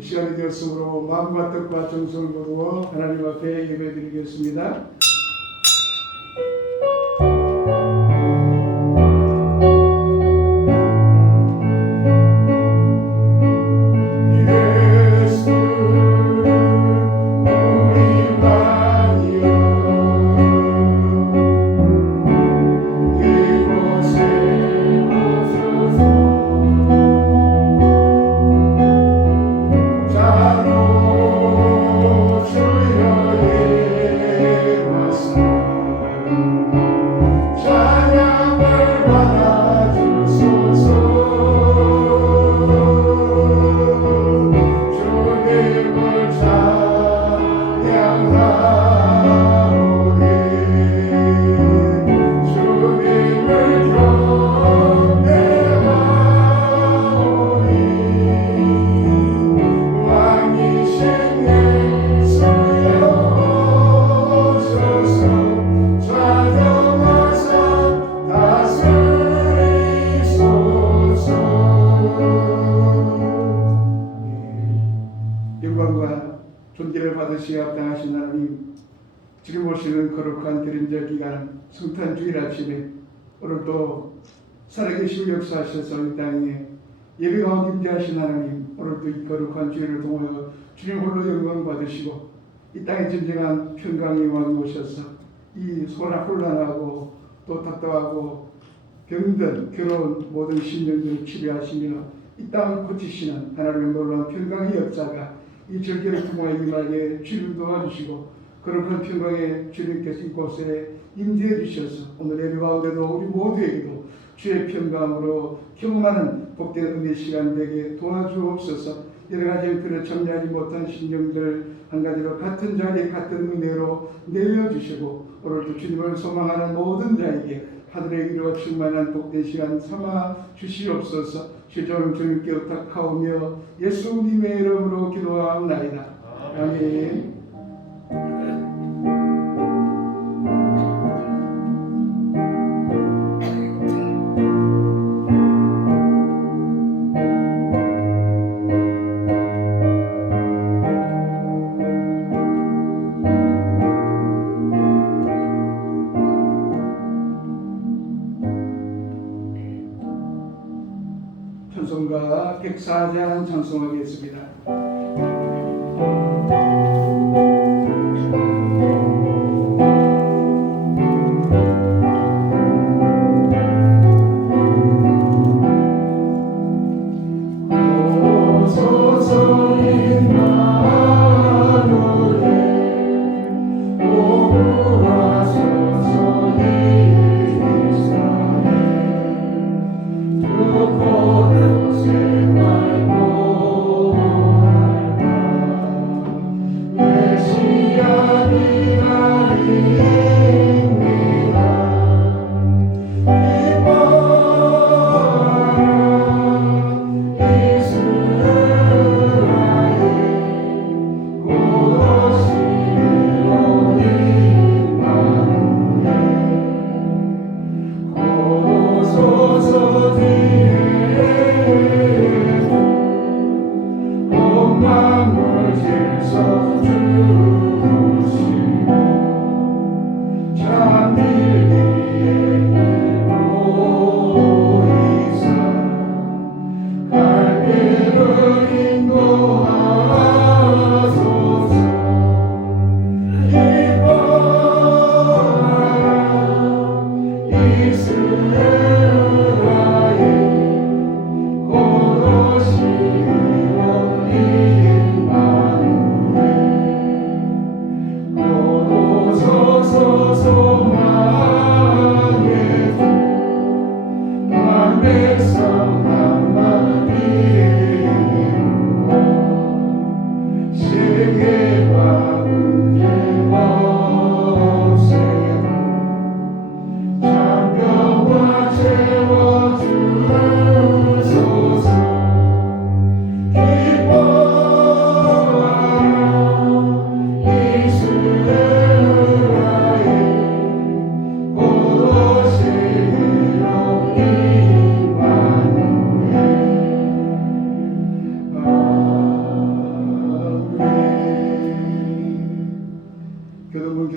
시간이 되었으므로 마음과 뜻과 정성을 거두어 하나님 앞에 예배드리겠습니다. 영광과 존귀를 받으시어 합당하신 하나님, 지금 오시는 거룩한 대림절 기간 성탄 주일 아침에 오늘도 살아계신 역사하셔서 이 땅에 예배 가운데 임재하신 하나님, 오늘도 이 거룩한 주일을 통하여 주님 홀로 영광 받으시고 이 땅에 진정한 평강의 왕이 오셔서 이 혼란하고 또 답답하고 병든 괴로운 모든 심령들을 치료하시며 이 땅을 고치시는 하나님의 놀라운 평강의 역사가 이 절기를 통하여 임하게 주님 도와주시고 거룩한 평강의 주님께서 이곳에 임재해 주셔서 오늘 예배 가운데도 우리 모두에게도 주의 평강으로 경험하는 복된 은혜 시간 되게 도와주옵소서. 여러 가지 형편에 참여하지 못한 신령들 한 가지로 같은 자리에 같은 은혜로 내려주시고 오늘도 주님을 소망하는 모든 자에게 하늘의 위로 충만한 복된 시간 삼아 주시옵소서. 시종 주님께 부탁하오며 예수님의 이름으로 기도하옵나이다. 아멘. 찬송가 104장 찬송하겠습니다.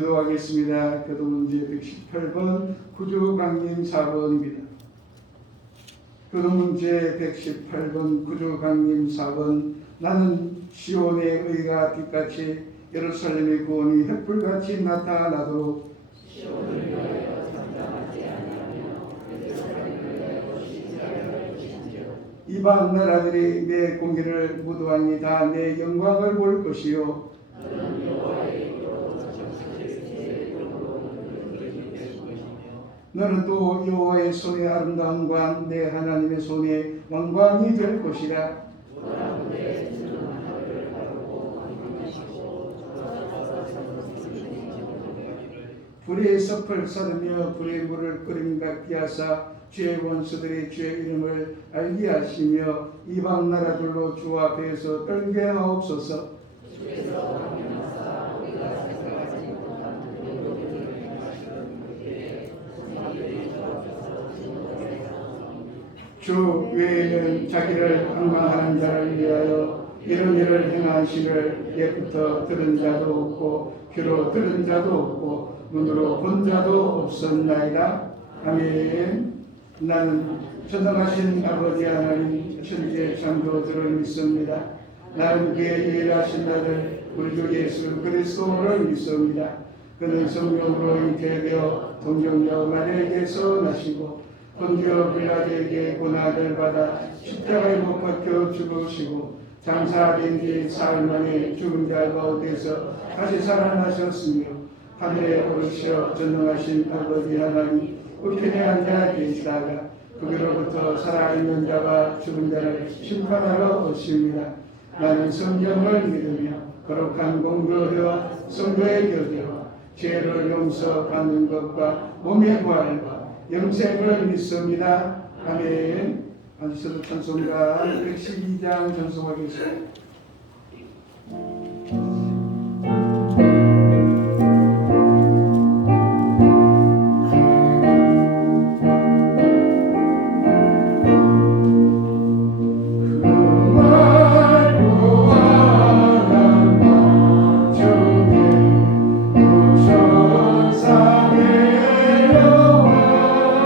기도하겠습니다. 교도 문제 118번 구주강림 4번입니다. 교도 문제 118번 구주강림 4번 나는 시온의 의가 빛같이 예루살렘의 구원이 횃불같이 나타나도록 시온을 위하여 장담하지 아니하며 예루살렘을 위하여 시기하여 주시며 이방 나라들이 내 공의를 무도하니 다 내 영광을 볼 것이요 너는 여호와의 이름으로 정식의 새 이름으로 그들을 될 것이며 너는 또 여호와의 손의 아름다움과 내 하나님의 손의 왕관이 될 것이라. 원하건대 주는 하늘을 가르고 왕궁하시고 돌아가서 불의 섭을 썰으며 불의 물을 끓임 같게 하사 주의 원수들의 주의 이름을 알게 하시며 이방 나라들로 주 앞에서 떨게 하옵소서. 주께서 왕명하사 우리가 생각하지 못한 의로움을 행하시는 그때에 우리들이 주 앞에서 진노하옵소서. 주 외에는 자기를 앙망하는 자를 위하여 이런 일을 행하시를 옛부터 들은 자도 없고 귀로 들은 자도 없고 눈으로 본 자도 없었나이다. 아멘. 나는 전능하신 아버지 하나님 천지의 창조주를 믿습니다. 나는 그의 유일하신 아들 우리 주 예수 그리스도를 믿습니다. 그는 성령으로 잉태되어 동정녀 마리아에게서 나시고 본디오 빌라도에게 고난을 받아 십자가에 못 박혀 죽으시고 장사된 뒤 사흘 만에 죽은 자 가운데서 다시 살아나셨으며 하늘에 오르시어 전능하신 아버지 하나님 우편에 앉아 계시다가 거기로부터 살아있는 자와 죽은 자를 심판하러 오십니다. 나는 성경을 믿으며 거룩한 공교회와 성도의 교제와 죄를 용서받는 것과 몸의 부활과 영생을 믿습니다. 아멘. 앉으셔도 찬송가 112장 전송하겠습니다. 소리 기뻐해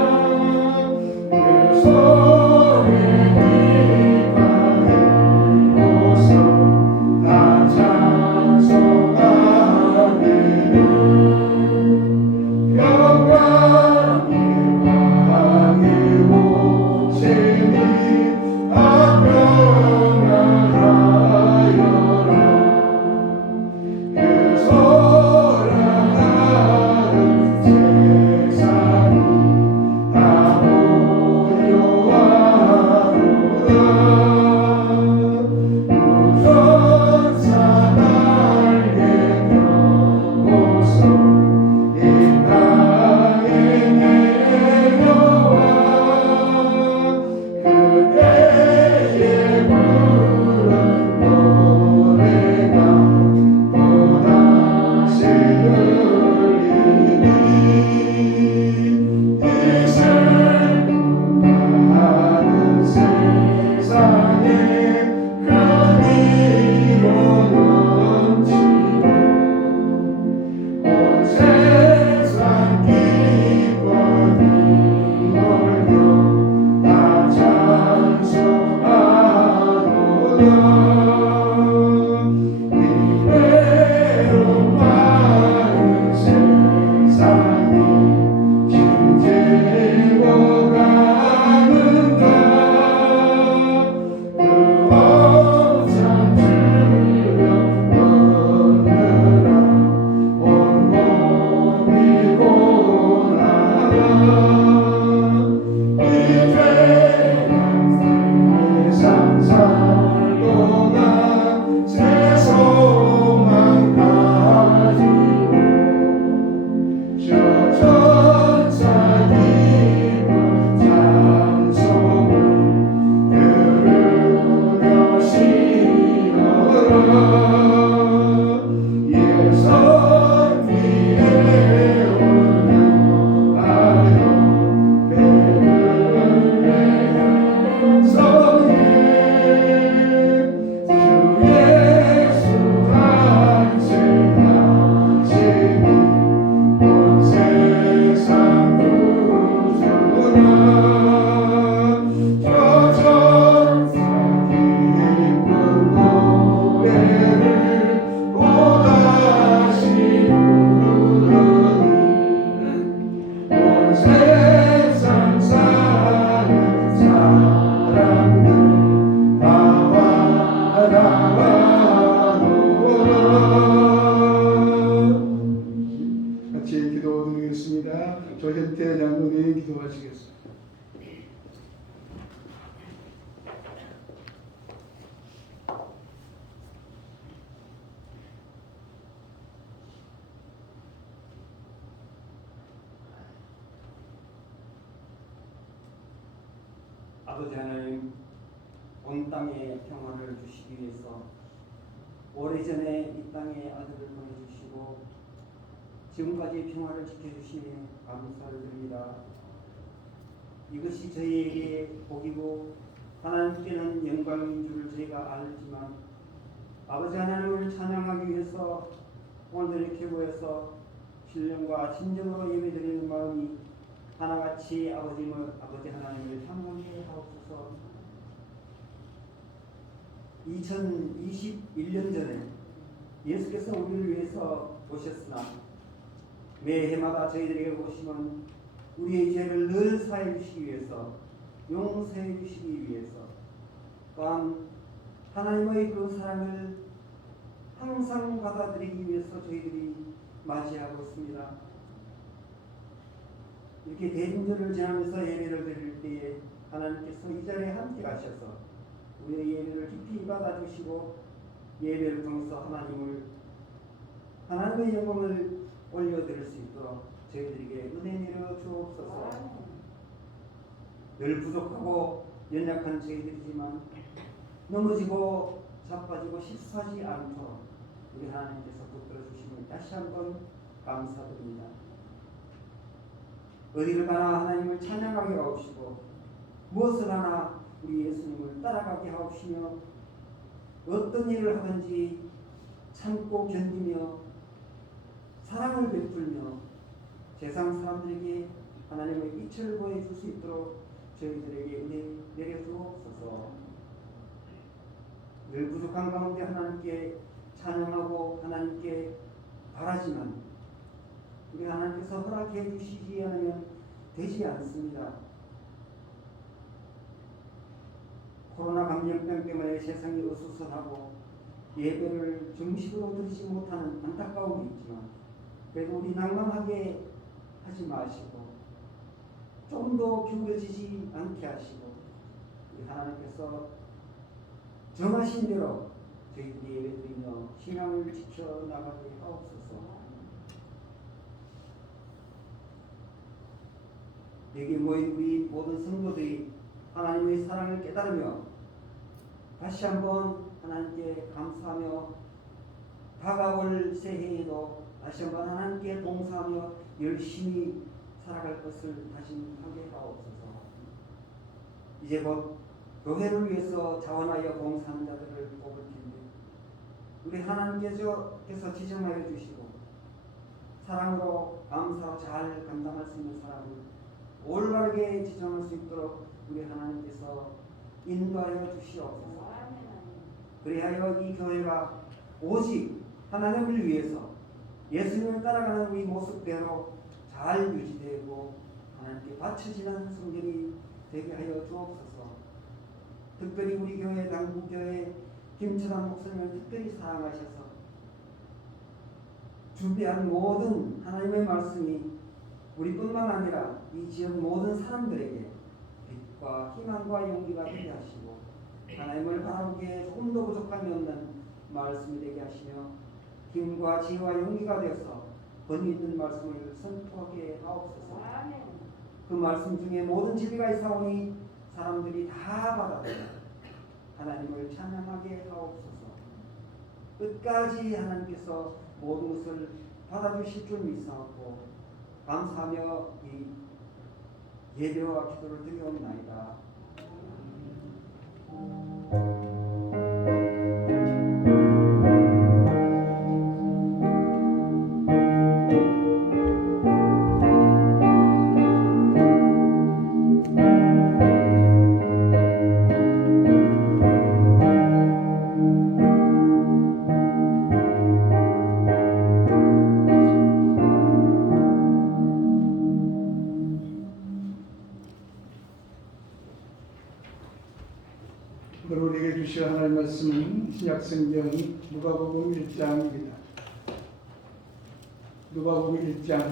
아버지 하나님, 온 땅에 평화를 주시기 위해서 오래전에 이 땅에 아들을 보내주시고 지금까지 평화를 지켜주시니 감사를 드립니다. 이것이 저희에게 복이고 하나님께는 영광인 줄 저희가 알지만 아버지 하나님을 찬양하기 위해서 오늘 이렇게 모여서 신령과 진정으로 예배드리는 마음이 하나같이 아버지 하나님을 향하게 하옵소서. 2021년 전에 예수께서 우리를 위해서 오셨으나 매해마다 저희들에게 오시면 우리의 죄를 늘 사해 주시기 위해서, 용서해 주시기 위해서, 또한 하나님의 그 사랑을 항상 받아들이기 위해서 저희들이 맞이하고 있습니다. 이렇게 대림절을 지나면서 예배를 드릴 때에 하나님께서 이 자리에 함께 가셔서 우리의 예배를 깊이 받아주시고 예배를 통해서 하나님의 영광을 올려드릴 수 있도록 저희들에게 은혜 내려 주옵소서. 늘 부족하고 연약한 저희들이지만 넘어지고 자빠지고 실수하지 않도록 우리 하나님께서 붙들어 주시니 다시 한번 감사드립니다. 어디를 가나 하나님을 찬양하게 하옵시고 무엇을 하나 우리 예수님을 따라가게 하옵시며 어떤 일을 하든지 참고 견디며 사랑을 베풀며 세상 사람들에게 하나님의 빛을 보여줄 수 있도록 저희들에게 은혜 내려주옵소서. 늘 부족한 가운데 하나님께 찬양하고 하나님께 바라지만 우리 하나님께서 허락해 주시지 않으면 되지 않습니다. 코로나 감염병 때문에 세상이 어수선하고 예배를 정식으로 드리지 못하는 안타까움이 있지만 그래도 우리 낭만하게 하지 마시고 좀 더 기울어지지 않게 하시고 우리 하나님께서 정하신 대로 저희들이 예배드리며 신앙을 지켜나가게 하옵소서. 여기 모인 우리 모든 성도들이 하나님의 사랑을 깨달으며 다시 한번 하나님께 감사하며 다가올 새해에도 다시 한번 하나님께 봉사하며 열심히 살아갈 것을 다짐하게 하옵소서. 이제 곧 교회를 위해서 자원하여 봉사하는 자들을 뽑을 텐데 우리 하나님께서 지정하여 주시고 사랑으로 감사로 잘 감당할 수 있는 사람을 올바르게 지정할 수 있도록 우리 하나님께서 인도하여 주시옵소서. 그리하여 이 교회가 오직 하나님을 위해서 예수님을 따라가는 우리 모습대로 잘 유지되고 하나님께 바쳐지는 성전이 되게 하여 주옵소서. 특별히 우리 교회 당국교회 김철환 목사님을 특별히 사랑하셔서 준비한 모든 하나님의 말씀이 우리뿐만 아니라 이 지역 모든 사람들에게 빛과 희망과 용기가 되게 하시고 하나님을 바라보기에 조금도 부족함이 없는 말씀이 되게 하시며 힘과 지혜와 용기가 되어서 권위 있는 말씀을 선포하게 하옵소서. 그 말씀 중에 모든 진리가 있사오니 사람들이 다 받아들여 하나님을 찬양하게 하옵소서. 끝까지 하나님께서 모든 것을 받아주실 줄 믿사옵고 감사하며 이 예배와 기도를 드리옵나이다. 오늘 우리에게 주실 하나님의 말씀은 신약성경 누가복음 1장입니다. 누가복음 1장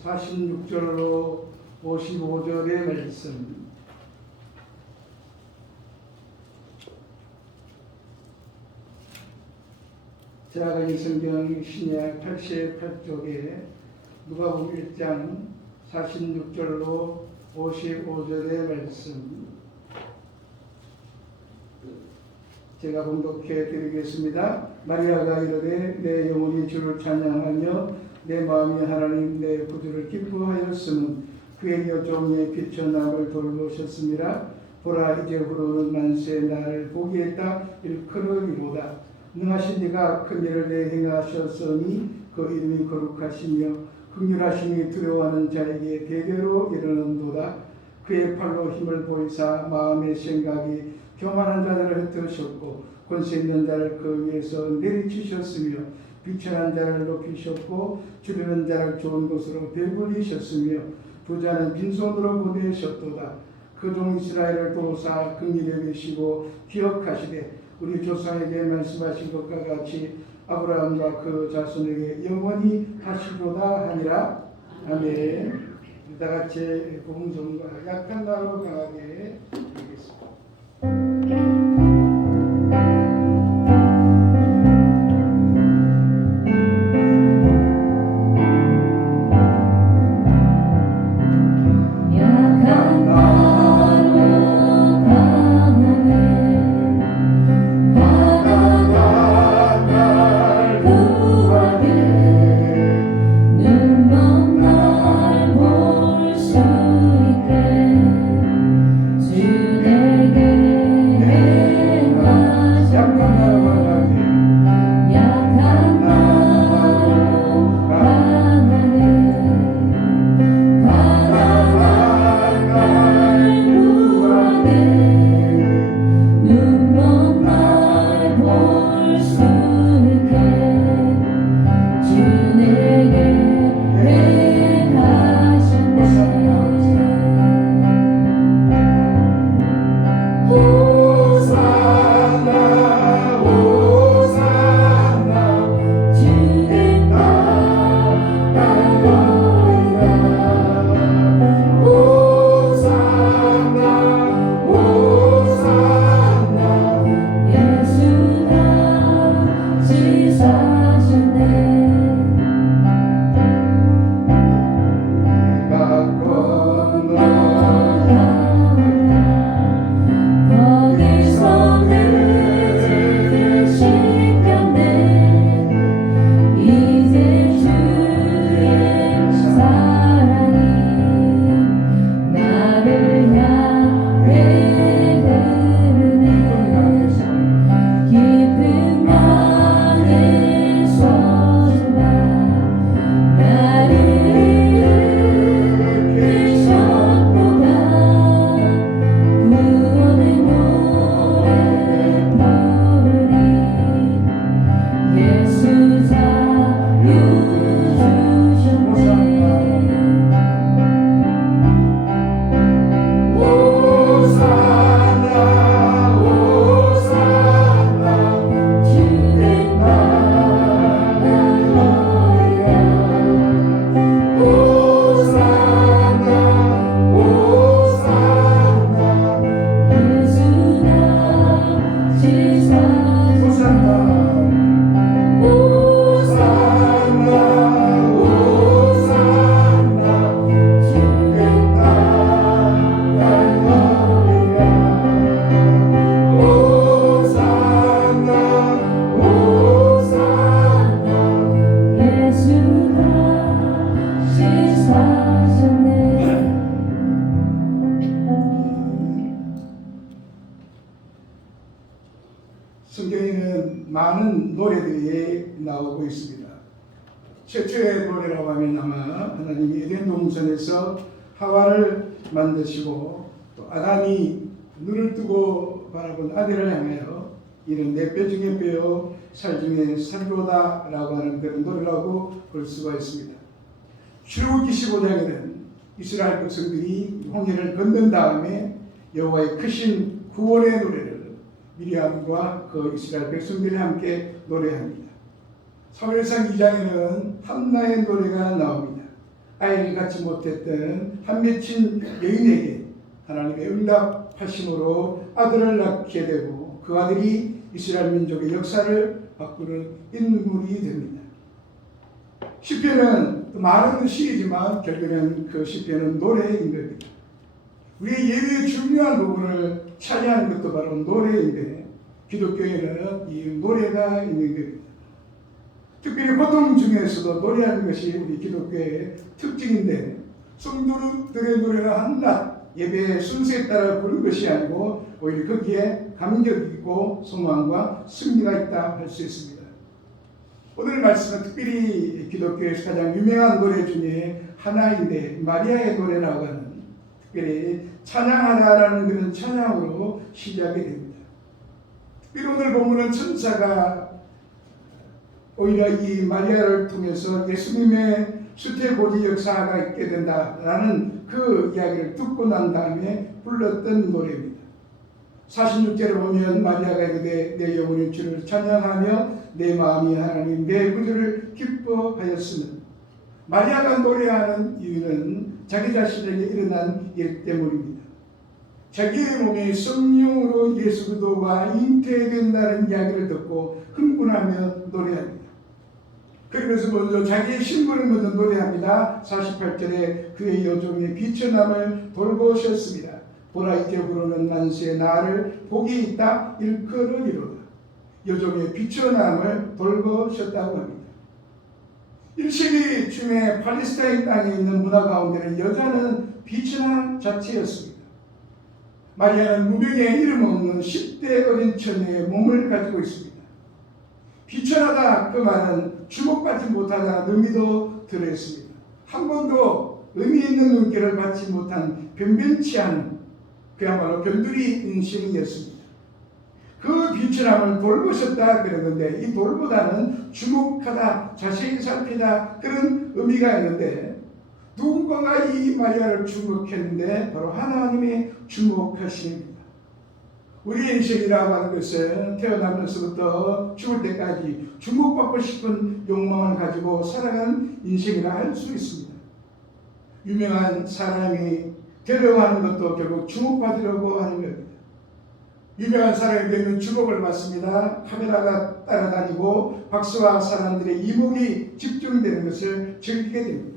46절로 55절의 말씀. 제가 가진 성경 신약 88쪽에 누가복음 1장 46절로 55절의 말씀. 제가 봉독해 드리겠습니다. 마리아가 이르되 내 영혼이 주를 찬양하며 내 마음이 하나님 내 구주를 기뻐하였음은 그의 여종의 빛의 남을 돌보셨습니다. 보라 이제후로는 만세 나를 보기에다 일컬으리로다. 능하신 이가 큰 일을 내 행하셨으니 그 이름이 거룩하시며 긍휼하심이 두려워하는 자에게 대대로 이르는도다. 그의 팔로 힘을 보이사 마음의 생각이 교만한 자들을 흩으셨고 권세 있는 자를 그 위에서 내리치셨으며 비천한 자를 높이셨고 주려는 자를 좋은 곳으로 배불리셨으며 부자는 빈손으로 보내셨도다. 그 종 이스라엘을 도우사 긍휼히 여기시고 기억하시되 우리 조상에게 말씀하신 것과 같이 아브라함과 그 자손에게 영원히 하시도다 하니라. 아멘. 다 같이 봉송과 약한 나로 강하게 드리겠습니다. 성경에는 많은 노래들이 나오고 있습니다. 최초의 노래라고 하면 아마 하나님이 에덴 동산에서 하와를 만드시고 또 아담이 눈을 뜨고 바라본 아들을 향하여 이는 내 뼈 중에 뼈요 살 중에 살로다 라고 하는 그런 노래라고 볼 수가 있습니다. 출애굽기 15장에는 이스라엘 백성들이 홍해를 건넌 다음에 여호와의 크신 구원의 노래를 미리암과 그 이스라엘 백성들이 함께 노래합니다. 사무엘상 2장에는 한나의 노래가 나옵니다. 아이를 갖지 못했던 한 맺힌 여인에게 하나님의 응답하심으로 아들을 낳게 되고 그 아들이 이스라엘 민족의 역사를 바꾸는 인물이 됩니다. 시편은 많은 시이지만 결국에는 그 시편은 노래인 겁니다. 우리의 예배의 중요한 부분을 차지하는 것도 바로 노래인데 기독교에는 이 노래가 있는 겁니다. 특별히 고통 중에서도 노래하는 것이 우리 기독교의 특징인데 성도들의 노래는 한낱 예배의 순서에 따라 부르는 것이 아니고 오히려 거기에 감격이 있고 소망과 승리가 있다 할 수 있습니다. 오늘 말씀은 특별히 기독교에서 가장 유명한 노래 중에 하나인데 마리아의 노래라고 하는 특별히 찬양하라라는 그런 찬양으로 시작이 됩니다. 특별히 오늘 본문은 천사가 오히려 이 마리아를 통해서 예수님의 수태보지 역사가 있게 된다라는 그 이야기를 듣고 난 다음에 불렀던 노래입니다. 46절에 보면 마리아가 이르되 내 영혼이 주를 찬양하며 내 마음이 하나님 내 구주를 기뻐하였으면 마리아가 노래하는 이유는 자기 자신에게 일어난 일 때문입니다. 자기의 몸이 성령으로 예수 그리스도가 잉태된다는 이야기를 듣고 흥분하며 노래합니다. 그러면서 먼저 자기의 신분을 먼저 노래합니다. 48절에 그의 여종의 비천함을 돌보셨습니다. 보라 이제 부르는 만세의 나를 복이 있다 일컬으리로다. 여종의 비천함을 돌보셨다고 합니다. 1세기 중에 팔레스타인 땅에 있는 문화 가운데는 여자는 비천함 자체였습니다. 마리아는 무명의 이름 없는 10대 어린 처녀의 몸을 가지고 있습니다. 비천하다 그 말은 주목받지 못하다는 의미도 들어있습니다. 한 번도 의미 있는 눈길을 받지 못한 변변치 않은 그야말로 변두리 인생이었습니다. 그 비천함을 돌보셨다 그러는데 이 돌보다는 주목하다, 자세히 살피다 그런 의미가 있는데 누군가가 이 마리아를 주목했는데 바로 하나님이 주목하십니다. 우리 인생이라고 하는 것은 태어나면서부터 죽을 때까지 주목받고 싶은 욕망을 가지고 살아가는 인생이라 할 수 있습니다. 유명한 사람이 되려고 하는 것도 결국 주목받으려고 하는 겁니다. 유명한 사람이 되면 주목을 받습니다. 카메라가 따라다니고 박수와 사람들의 이목이 집중되는 것을 즐기게 됩니다.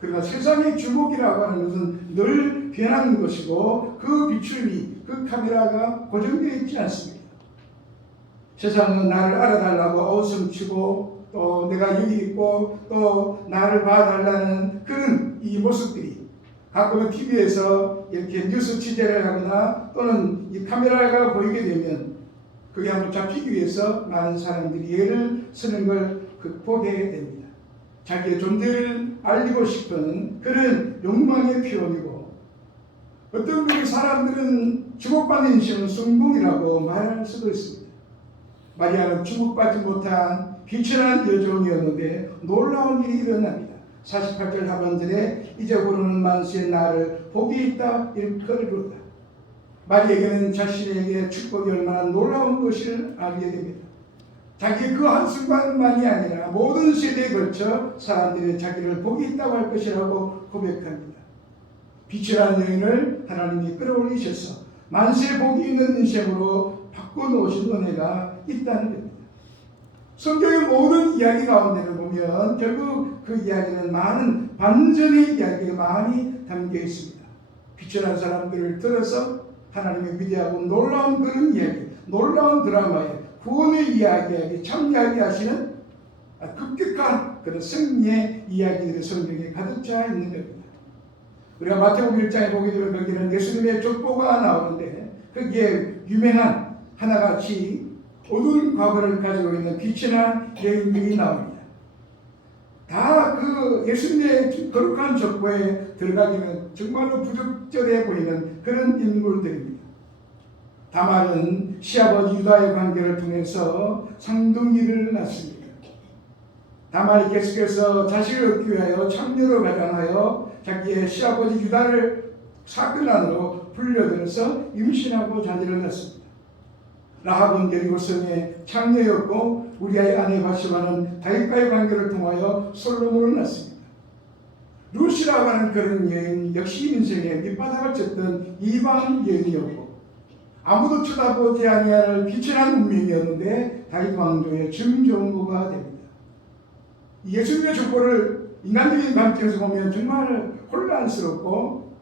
그러나 세상의 주목이라고 하는 것은 늘 변하는 것이고 그 비출이 그 카메라가 고정되어 있지 않습니다. 세상은 나를 알아달라고 어우성치고 또 내가 여기 있고 또 나를 봐달라는 그런 이 모습들이 가끔은 TV에서 이렇게 뉴스 취재를 하거나 또는 이 카메라가 보이게 되면 그게 한번 잡히기 위해서 많은 사람들이 애를 쓰는 걸 보게 됩니다. 자기의 존재를 알리고 싶은 그런 욕망의 표현이고 어떤 분의 사람들은 주목받는 인생은 성공이라고 말할 수도 있습니다. 마리아는 주목받지 못한 비천한 여종이었는데 놀라운 일이 일어납니다. 48절 하반절에 이제 부르는 만세의 나를 복이 있다 일컬으리로다. 마리아에게는 자신에게 축복이 얼마나 놀라운 것을 알게 됩니다. 자기 그 한순간만이 아니라 모든 세대에 걸쳐 사람들이 자기를 복이 있다고 할 것이라고 고백합니다. 비천한 여인을 하나님이 끌어올리셔서 만세 복이 있는 인생으로 바꿔놓으신 은혜가 있다는 겁니다. 성경의 모든 이야기 가운데를 보면 결국 그 이야기는 많은 반전의 이야기가 많이 담겨 있습니다. 비천한 사람들을 들어서 하나님의 위대하고 놀라운 그런 이야기, 놀라운 드라마에 구원의 이야기에 참 이야기하시는 급격한 그런 승리의 이야기들이 성경에 가득 차 있는 겁니다. 우리가 마태복음 1장에 보게 되면 거기는 예수님의 족보가 나오는데 거기에 유명한 하나같이 어두운 과거를 가지고 있는 비천한 여인들이 나옵니다. 다 그 예수님의 거룩한 족보에 들어가기는 정말로 부적절해 보이는 그런 인물들입니다. 다말은 시아버지 유다의 관계를 통해서 상둥이를 낳습니다. 다말이 계속해서 자식을 얻기 위하여 창녀로 가장하여 자기의 시아버지 유다를 사건 안으로 불려들어서 임신하고 자녀를 낳습니다. 라합은 여리고성의 창녀였고 우리아의 아내 바시바는 다윗과의 관계를 통하여 솔로몬을 낳습니다. 루시라고 하는 그런 여인 역시 인생에 밑바닥을 쳤던 이방 여인이었고 아무도 쳐다보지 아니할 비천한 운명이었는데 다윗 왕조의 증조모가 됩니다. 예수님의 족보를 인간적인 관점에서 보면 정말 혼란스럽고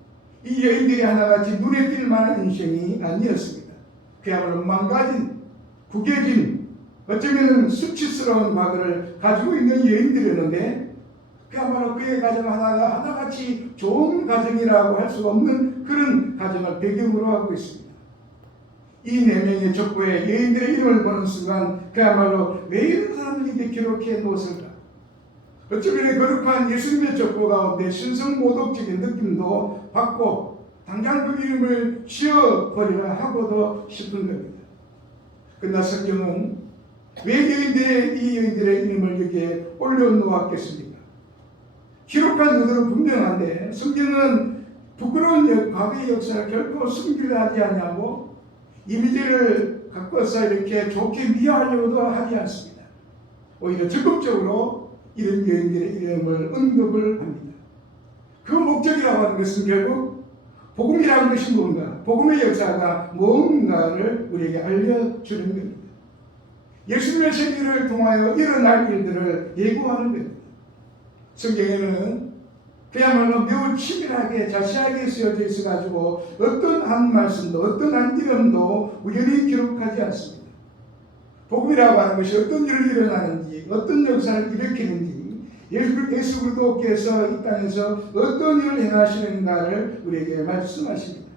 이 여인들이 하나같이 눈에 띌 만한 인생이 아니었습니다. 그야말로 망가진 구겨진 어쩌면 수치스러운 과거를 가지고 있는 여인들이었는데 그야말로 그의 가정 하나가 하나같이 좋은 가정이라고 할 수 없는 그런 가정을 배경으로 하고 있습니다. 이 네 명의 족보에 여인들의 이름을 보는 순간 그야말로 왜 이런 사람들이 기록해 놓았을까? 어쩌면 거룩한 예수님의 족보 가운데 신성모독적인 느낌도 받고 당장 그 이름을 지어버리라 하고도 싶은 겁니다. 그러나 성경은 왜 이 여인들의 이름을 여기에 올려놓았겠습니까? 기록한 의도는 분명한데 성경은 부끄러운 과거의 역사를 결코 숨기려 하지 않냐고 이미지를 갖고서 이렇게 좋게 미화하려고도 하지 않습니다. 오히려 적극적으로 이런 여인들의 이름을 언급을 합니다. 그 목적이라고 하는 것은 결국 복음이라는 것이 뭔가, 복음의 역사가 뭔가를 우리에게 알려주는 겁니다. 예수님의 생애를 통하여 일어날 일들을 예고하는 겁니다. 성경에는 그야말로 매우 치밀하게 자세하게 쓰여져 있어가지고 어떤 한 말씀도 어떤 한 이름도 우연히 기록하지 않습니다. 복음이라고 하는 것이 어떤 일이 일어나는지 어떤 역사를 일으키는지 예수 그리스도께서 이 땅에서 어떤 일을 행하시는가를 우리에게 말씀하십니다.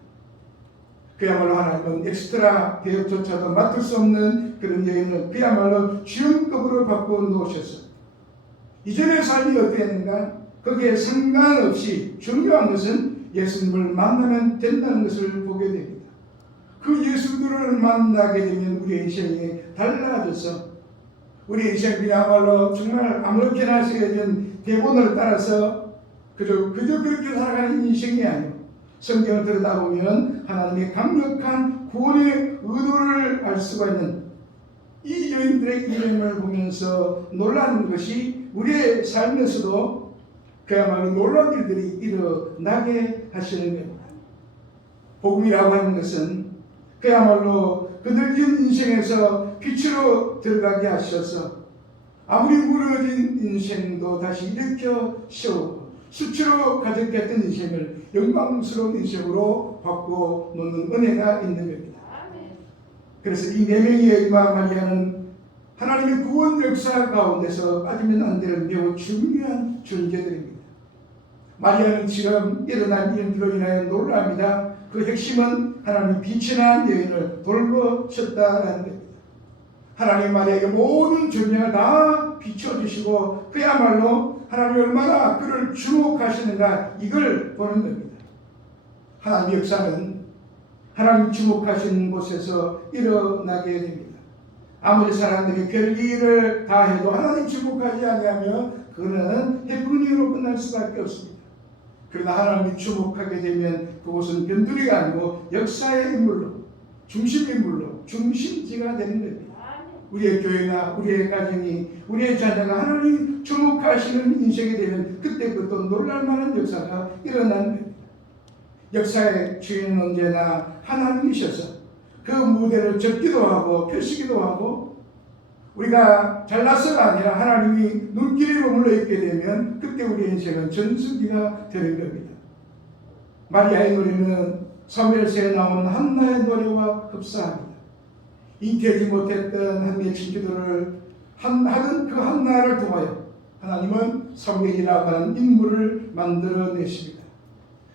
그야말로 하나님은 엑스트라 대역조차도 맡을 수 없는 그런 여인을 그야말로 주연급으로 바꿔 놓으셔서 이전의 삶이 어땠는가 거기에 상관없이 중요한 것은 예수님을 만나면 된다는 것을 보게 됩니다. 그 예수님을 만나게 되면 우리의 인생이 달라져서 우리의 인생이야말로 정말 아무렇게나 쓰여진 대본을 따라서 그저 그렇게 살아가는 인생이 아니고 성경을 들여다보면 하나님의 강력한 구원의 의도를 알 수가 있는 이 여인들의 이름을 보면서 놀라는 것이 우리의 삶에서도 그야말로 놀라운 일들이 일어나게 하시는 겁니다. 복음이라고 하는 것은 그야말로 그들의 인생에서 빛으로 들어가게 하셔서 아무리 무너진 인생도 다시 일으켜 세우고 수치로 가득했던 인생을 영광스러운 인생으로 바꿔 놓는 은혜가 있는 겁니다. 그래서 이 네 명의 여인과 마리아는 하나님의 구원 역사 가운데서 빠지면 안 되는 매우 중요한 존재들입니다. 마리아는 지금 일어난 일들로 인하여 놀랍니다. 그 핵심은 하나님이 빛이나 여인을 돌보셨다라는 겁니다. 하나님 마리아에게 모든 존재를 다 비춰주시고 그야말로 하나님이 얼마나 그를 주목하시는가 이걸 보는 겁니다. 하나님의 역사는 하나님 주목하시는 곳에서 일어나게 됩니다. 아무리 사람들이 별일을 다 해도 하나님 주목하지 않으면 그거는 해프닝으로 끝날 수밖에 없습니다. 그러나 하나님이 주목하게 되면 그곳은 변두리가 아니고 역사의 인물로 중심 인물로 중심지가 되는 겁니다. 우리의 교회나 우리의 가정이 우리의 자녀가 하나님 주목하시는 인생이 되면 그때부터 놀랄만한 역사가 일어나는 겁니다. 역사의 주인은 언제나 하나님이셔서 그 무대를 접기도 하고 펴시기도 하고 우리가 잘나서가 아니라 하나님이 눈길에 머물러 있게 되면 그때 우리의 인생은 전승기가 되는 겁니다. 마리아의 노래는 사무엘서에 나오는 한나의 노래와 흡사합니다. 잉태하지 못했던 한나의 기도를 하던 그 한나를 통하여 하나님은 사무엘이라고 하는 인물을 만들어내십니다.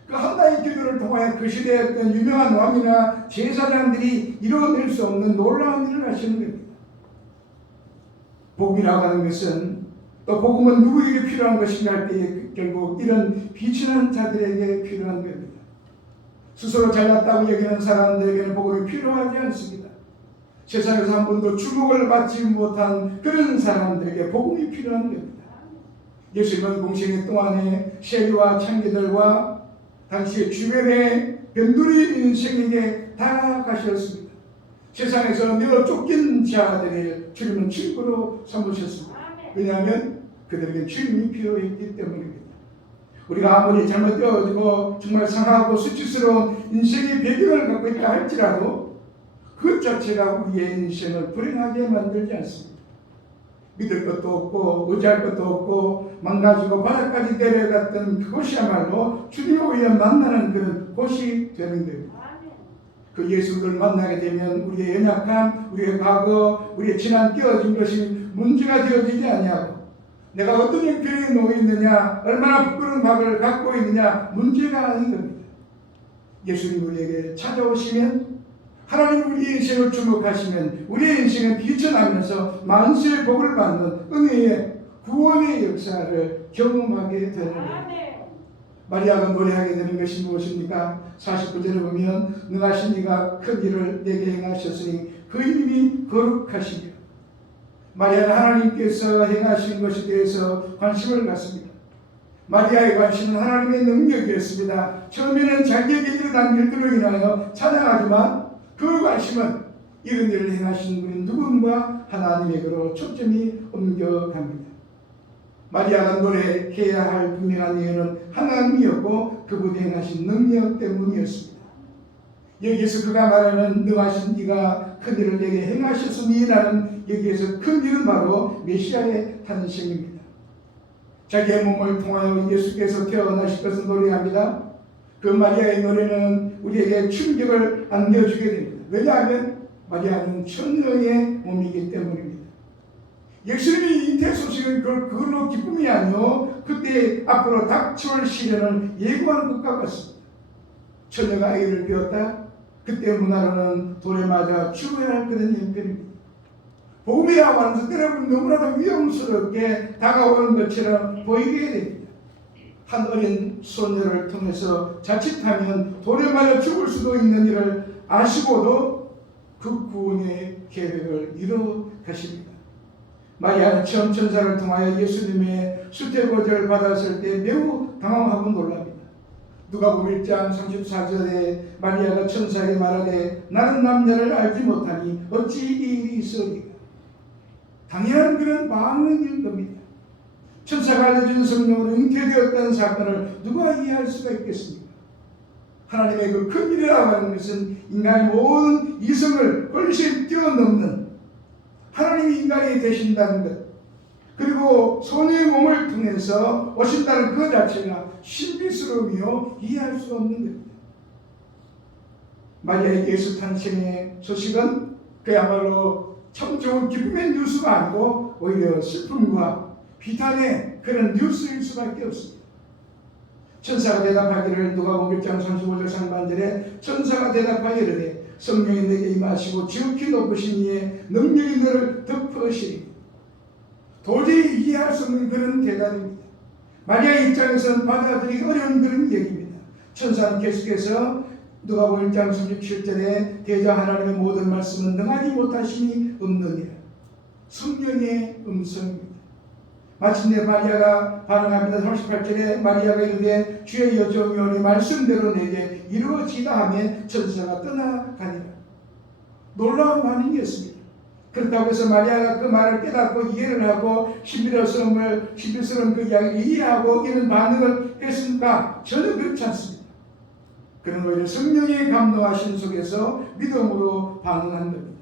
그 한나의 기도를 통하여 그 시대에 어떤 유명한 왕이나 제사장들이 이뤄낼 수 없는 놀라운 일을 하시는 겁니다. 복음이라고 하는 것은 또 복음은 누구에게 필요한 것인가 할 때에 결국 이런 비천한 자들에게 필요한 겁니다. 스스로 잘났다고 여기는 사람들에게는 복음이 필요하지 않습니다. 세상에서 한 번도 주목을 받지 못한 그런 사람들에게 복음이 필요한 겁니다. 예수님은 공생의 동안에 세리와 창기들과 당시의 주변의 변두리 인생에게 다가가셨습니다. 세상에서 내어 쫓긴 자들을 주님은 친구로 삼으셨습니다. 왜냐하면 그들에게 주님이 필요했기 때문입니다. 우리가 아무리 잘못되어지고 정말 상하고 수치스러운 인생의 배경을 갖고 있다 할지라도 그 자체가 우리의 인생을 불행하게 만들지 않습니다. 믿을 것도 없고 의지할 것도 없고 망가지고 바닥까지 내려갔던 그곳이야말로 주님을 위해 만나는 그런 곳이 되는 겁니다. 그 예수를 만나게 되면 우리의 연약함, 우리의 과거, 우리의 지난 깨어진 것이 문제가 되어지지 아니하고 내가 어떤 형편에 놓여 있느냐, 얼마나 부끄러운 과거를 갖고 있느냐 문제가 아닌 겁니다. 예수님 우리에게 찾아오시면 하나님 우리의 인생을 주목하시면 우리의 인생은 비천하면서 만세의 복을 받는 은혜의 구원의 역사를 경험하게 되는 겁니다. 마리아가 노래하게 되는 것이 무엇입니까? 49절에 보면 능하신 이가 큰 일을 내게 행하셨으니 그 이름이 거룩하시며 마리아는 하나님께서 행하신 것에 대해서 관심을 갖습니다. 마리아의 관심은 하나님의 능력이었습니다. 처음에는 자기에게 일어난 일들로 인하여 찬양하지만 그 관심은 이런 일을 행하신 분이 누군가 하나님에게로 초점이 옮겨갑니다. 마리아가 노래해야 할 분명한 이유는 하나님이었고 그분이 행하신 능력 때문이었습니다. 여기에서 그가 말하는 능하신 이가 큰 일을 내게 행하셨으니라는 여기에서 큰 일은 바로 메시아의 탄생입니다. 자기의 몸을 통하여 예수께서 태어나실 것을 노래합니다. 그 마리아의 노래는 우리에게 충격을 안겨주게 됩니다. 왜냐하면 마리아는 천녀의 몸이기 때문입니다. 예수님이 잉태 소식은 그걸로 기쁨이 아니요 그때 앞으로 닥쳐올 시련을 예고하는 것과 같습니다. 처녀가 아이를 배웠다. 그때 문화로는 돌에 맞아 죽어야 할 그런 형편입니다. 복음의 야와는 때로는 너무나도 위험스럽게 다가오는 것처럼 보이게 됩니다. 한 어린 소녀를 통해서 자칫하면 돌에 맞아 죽을 수도 있는 일을 아시고도 그 구원의 계획을 이뤄 가십니다. 마리아는 처음 천사를 통하여 예수님의 수태고절을 받았을 때 매우 당황하고 놀랍니다. 누가복음 1장 34절에 마리아가 천사에게 말하되 나는 남자를 알지 못하니 어찌 이 일이 있으리까. 당연한 그런 반응인 겁니다. 천사가 알려준 성령으로 잉태되었다는 사건을 누가 이해할 수가 있겠습니까? 하나님의 그 큰 일이라고 하는 것은 인간의 모든 이성을 훨씬 뛰어넘는 하나님이 인간이 되신다는 것, 그리고 소녀의 몸을 통해서 오신다는 그 자체가 신비스러우며 이해할 수 없는 겁니다. 마리아의 예수 탄생의 소식은 그야말로 참 좋은 기쁨의 뉴스가 아니고 오히려 슬픔과 비탄의 그런 뉴스일 수밖에 없습니다. 천사가 대답하기를 누가복음 1장 35절 상반절에 천사가 대답하여 이르되 성령이 내게 임하시고 지극히 높으신 이의 능력이 너를 덮으시리. 도저히 이해할 수 없는 그런 대답입니다. 마리아의 입장에서는 받아들이기 어려운 그런 얘기입니다. 천사는 계속해서 누가복음 1장 37절에 대저 하나님의 모든 말씀은 능하지 못하심이 없느니라. 성령의 음성입니다. 마침내 마리아가 반응합니다. 38절에 마리아가 이르되 주의 여종이오니 말씀대로 내게 이루어지다 하며 천사가 떠나가니라. 놀라운 반응이었습니다. 그렇다고 해서 마리아가 그 말을 깨닫고 이해를 하고 신비스러운 그 이야기를 이해하고 이런 반응을 했습니까? 전혀 그렇지 않습니다. 그는 오히려 성령의 감동하신 속에서 믿음으로 반응한 겁니다.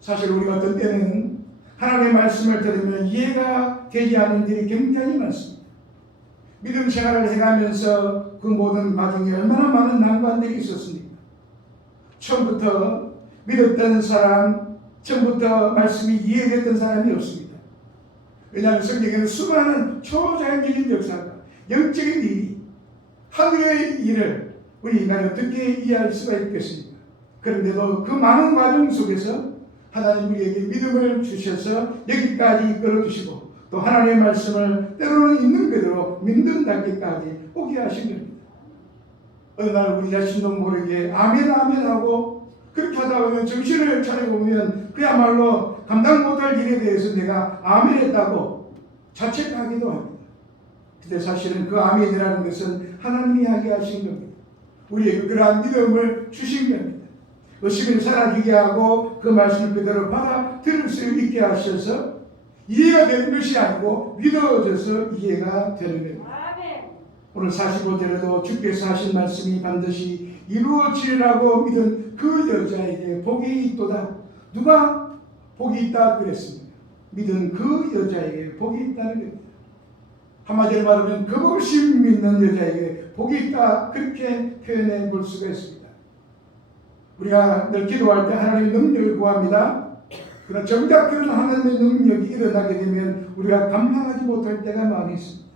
사실 우리가 어떤 때는 하나님의 말씀을 들으면 이해가 되지 않는 일이 굉장히 많습니다. 믿음 생활을 해가면서 그 모든 과정에 얼마나 많은 난관들이 있었습니까? 처음부터 믿었던 사람, 처음부터 말씀이 이해됐던 사람이 없습니다. 왜냐하면 성경에는 수많은 초자연적인 역사가 영적인 일이 하늘의 일을 우리 인간이 어떻게 이해할 수가 있겠습니까? 그런데도 그 많은 과정 속에서 하나님 우리에게 믿음을 주셔서 여기까지 이끌어 주시고 또 하나님의 말씀을 때로는 있는 그대로 믿는 단계까지 오게 하신 겁니다. 어느 날 우리 자신도 모르게 아멘 아멘 하고 그렇게 하다 보면 정신을 차려보면 그야말로 감당 못할 일에 대해서 내가 아멘 했다고 자책하기도 합니다. 근데 사실은 그 아멘이라는 것은 하나님이 하게 하신 겁니다. 우리에게 그러한 믿음을 주신 겁니다. 의식을 사라지게 하고 그 말씀을 그대로 받아들일 수 있게 하셔서 이해가 되는 것이 아니고 믿어져서 이해가 되는 겁니다. 오늘 45절에도 주께서 하신 말씀이 반드시 이루어지리라고 믿은 그 여자에게 복이 있도다. 누가 복이 있다 그랬습니다. 믿은 그 여자에게 복이 있다는 겁니다. 한마디로 말하면 겁없이 믿는 여자에게 복이 있다 그렇게 표현해 볼 수가 있습니다. 우리가 늘 기도할 때 하나님의 능력을 구합니다. 그러나 정작 그런 하나님의 능력이 일어나게 되면 우리가 감당하지 못할 때가 많이 있습니다.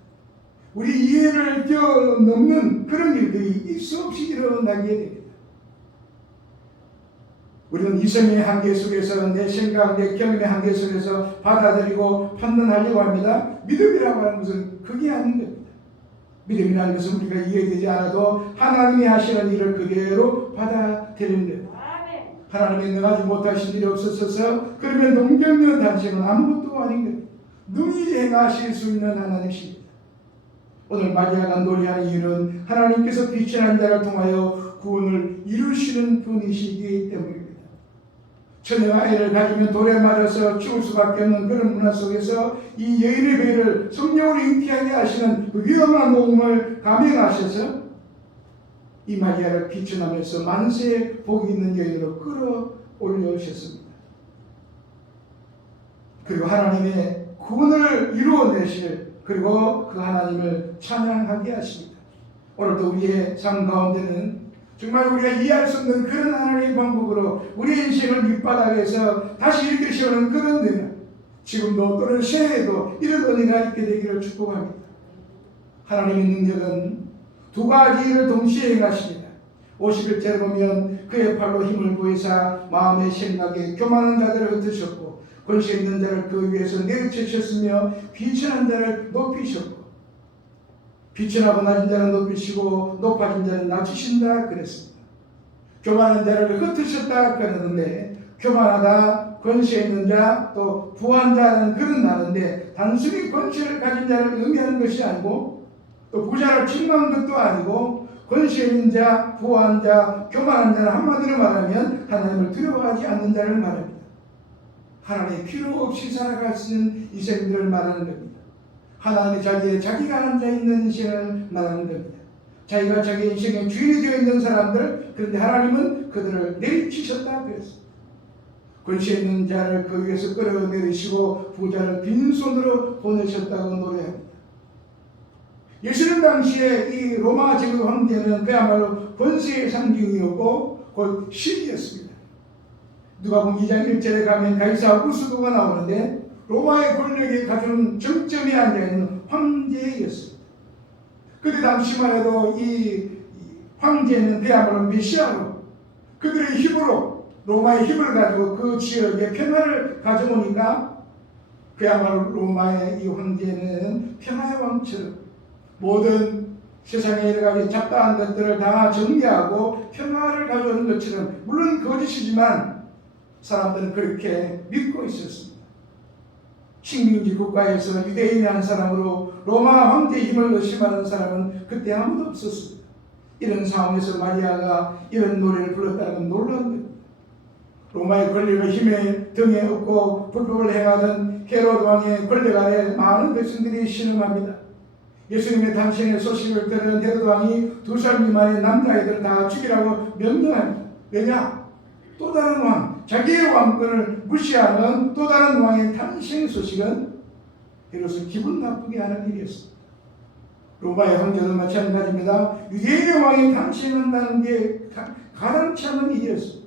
우리 이해를 뛰어넘는 그런 일들이 있수 없이 일어나게 됩니다. 우리는 이성의 한계 속에서 내 생각, 내 경험의 한계 속에서 받아들이고 판단하려고 합니다. 믿음이라고 하는 것은 그게 아닌 겁니다. 믿음이라는 것은 우리가 이해되지 않아도 하나님이 하시는 일을 그대로 받아들이는 겁니다. 하나님이 능하지 못하신 일이 없었어서 그러면 동정녀 단식은 아무것도 아닌 겁니다. 능히 행하실 수 있는 하나님이십니다. 오늘 마리아가 노래하는 이유는 하나님께서 빛이라는 자를 통하여 구원을 이루시는 분이시기 때문입니다. 처녀가 아이를 가지면 돌에 맞아서 죽을 수밖에 없는 그런 문화 속에서 이 여인의 배를 성령으로 잉태하게 하시는 그 위험한 모험을 감행하셔서 이 마리아를 비춰나면서 만세 복이 있는 여인으로 끌어올려오셨습니다. 그리고 하나님의 구원을 이루어내실 그리고 그 하나님을 찬양하게 하십니다. 오늘도 우리의 삶 가운데는 정말 우리가 이해할 수 없는 그런 하나님의 방법으로 우리의 인생을 밑바닥에서 다시 일으켜 세우는 그런 은혜, 지금도 또는 새해에도 이런 은혜가 있게 되기를 축복합니다. 하나님의 능력은 두 가지 일을 동시에 행하십니다. 51절에 보면 그의 팔로 힘을 보이사 마음의 생각에 교만한 자들을 흩으셨고 권세 있는 자를 그 위에서 내리치셨으며 비천한 자를 높이셨고 비천하고 낮은 자는 높이시고 높아진 자는 낮추신다 그랬습니다. 교만한 자를 흩으셨다 그러는데 교만하다, 권세 있는 자, 또 부한 자는 그런 나는데 단순히 권세를 가진 자를 의미하는 것이 아니고 또 부자를 책망한 것도 아니고 권세 있는 자, 부한 자, 교만한 자는 한마디로 말하면 하나님을 두려워하지 않는 자를 말합니다. 하나님의 필요 없이 살아갈 수 있는 인생들을 말하는 겁니다. 하나님의 자리에 자기가 앉아있는 인생을 말하는 겁니다. 자기가 자기 인생의 주인이 되어 있는 사람들, 그런데 하나님은 그들을 내리치셨다 그랬습니다. 권세 있는 자를 그 위에서 끌어내리시고 부자를 빈손으로 보내셨다고 노래합니다. 예수님 당시에 이 로마 제국 황제는 그야말로 권세의 상징이었고 곧 신이었습니다. 누가복음 2장 1절에 가면 가이사 아구스도가 나오는데 로마의 권력에 가장 정점에 앉아있는 황제였습니다. 그때 당시만 해도 이 황제는 그야말로 메시아로 그들의 힘으로 로마의 힘을 가지고 그 지역에 평화를 가져오니까 그야말로 로마의 이 황제는 평화의 왕처럼 모든 세상의 여러 가지 잡다한 것들을 다 정리하고 평화를 가져오는 것처럼 물론 거짓이지만 사람들은 그렇게 믿고 있었습니다. 식민지 국가에서 유대인의 한 사람으로 로마 황제의 힘을 의심하는 사람은 그때 아무도 없었습니다. 이런 상황에서 마리아가 이런 노래를 불렀다는 건 놀라운 겁니다. 로마의 권력을 힘에 등에 업고 불법을 행하던 헤로드 왕의 권력 아래 많은 백성들이 신음합니다. 예수님의 탄생의 소식을 들은 헤로드 왕이 2살 미만의 남자아이들을 다 죽이라고 명령합니다. 왜냐? 또 다른 왕, 자기의 왕권을 무시하는 또 다른 왕의 탄생 소식은 헤롯을 기분 나쁘게 하는 일이었습니다. 로마의 황제도 마찬가지입니다. 유대인의 왕이 탄생한다는 게 가당치 않은 일이었습니다.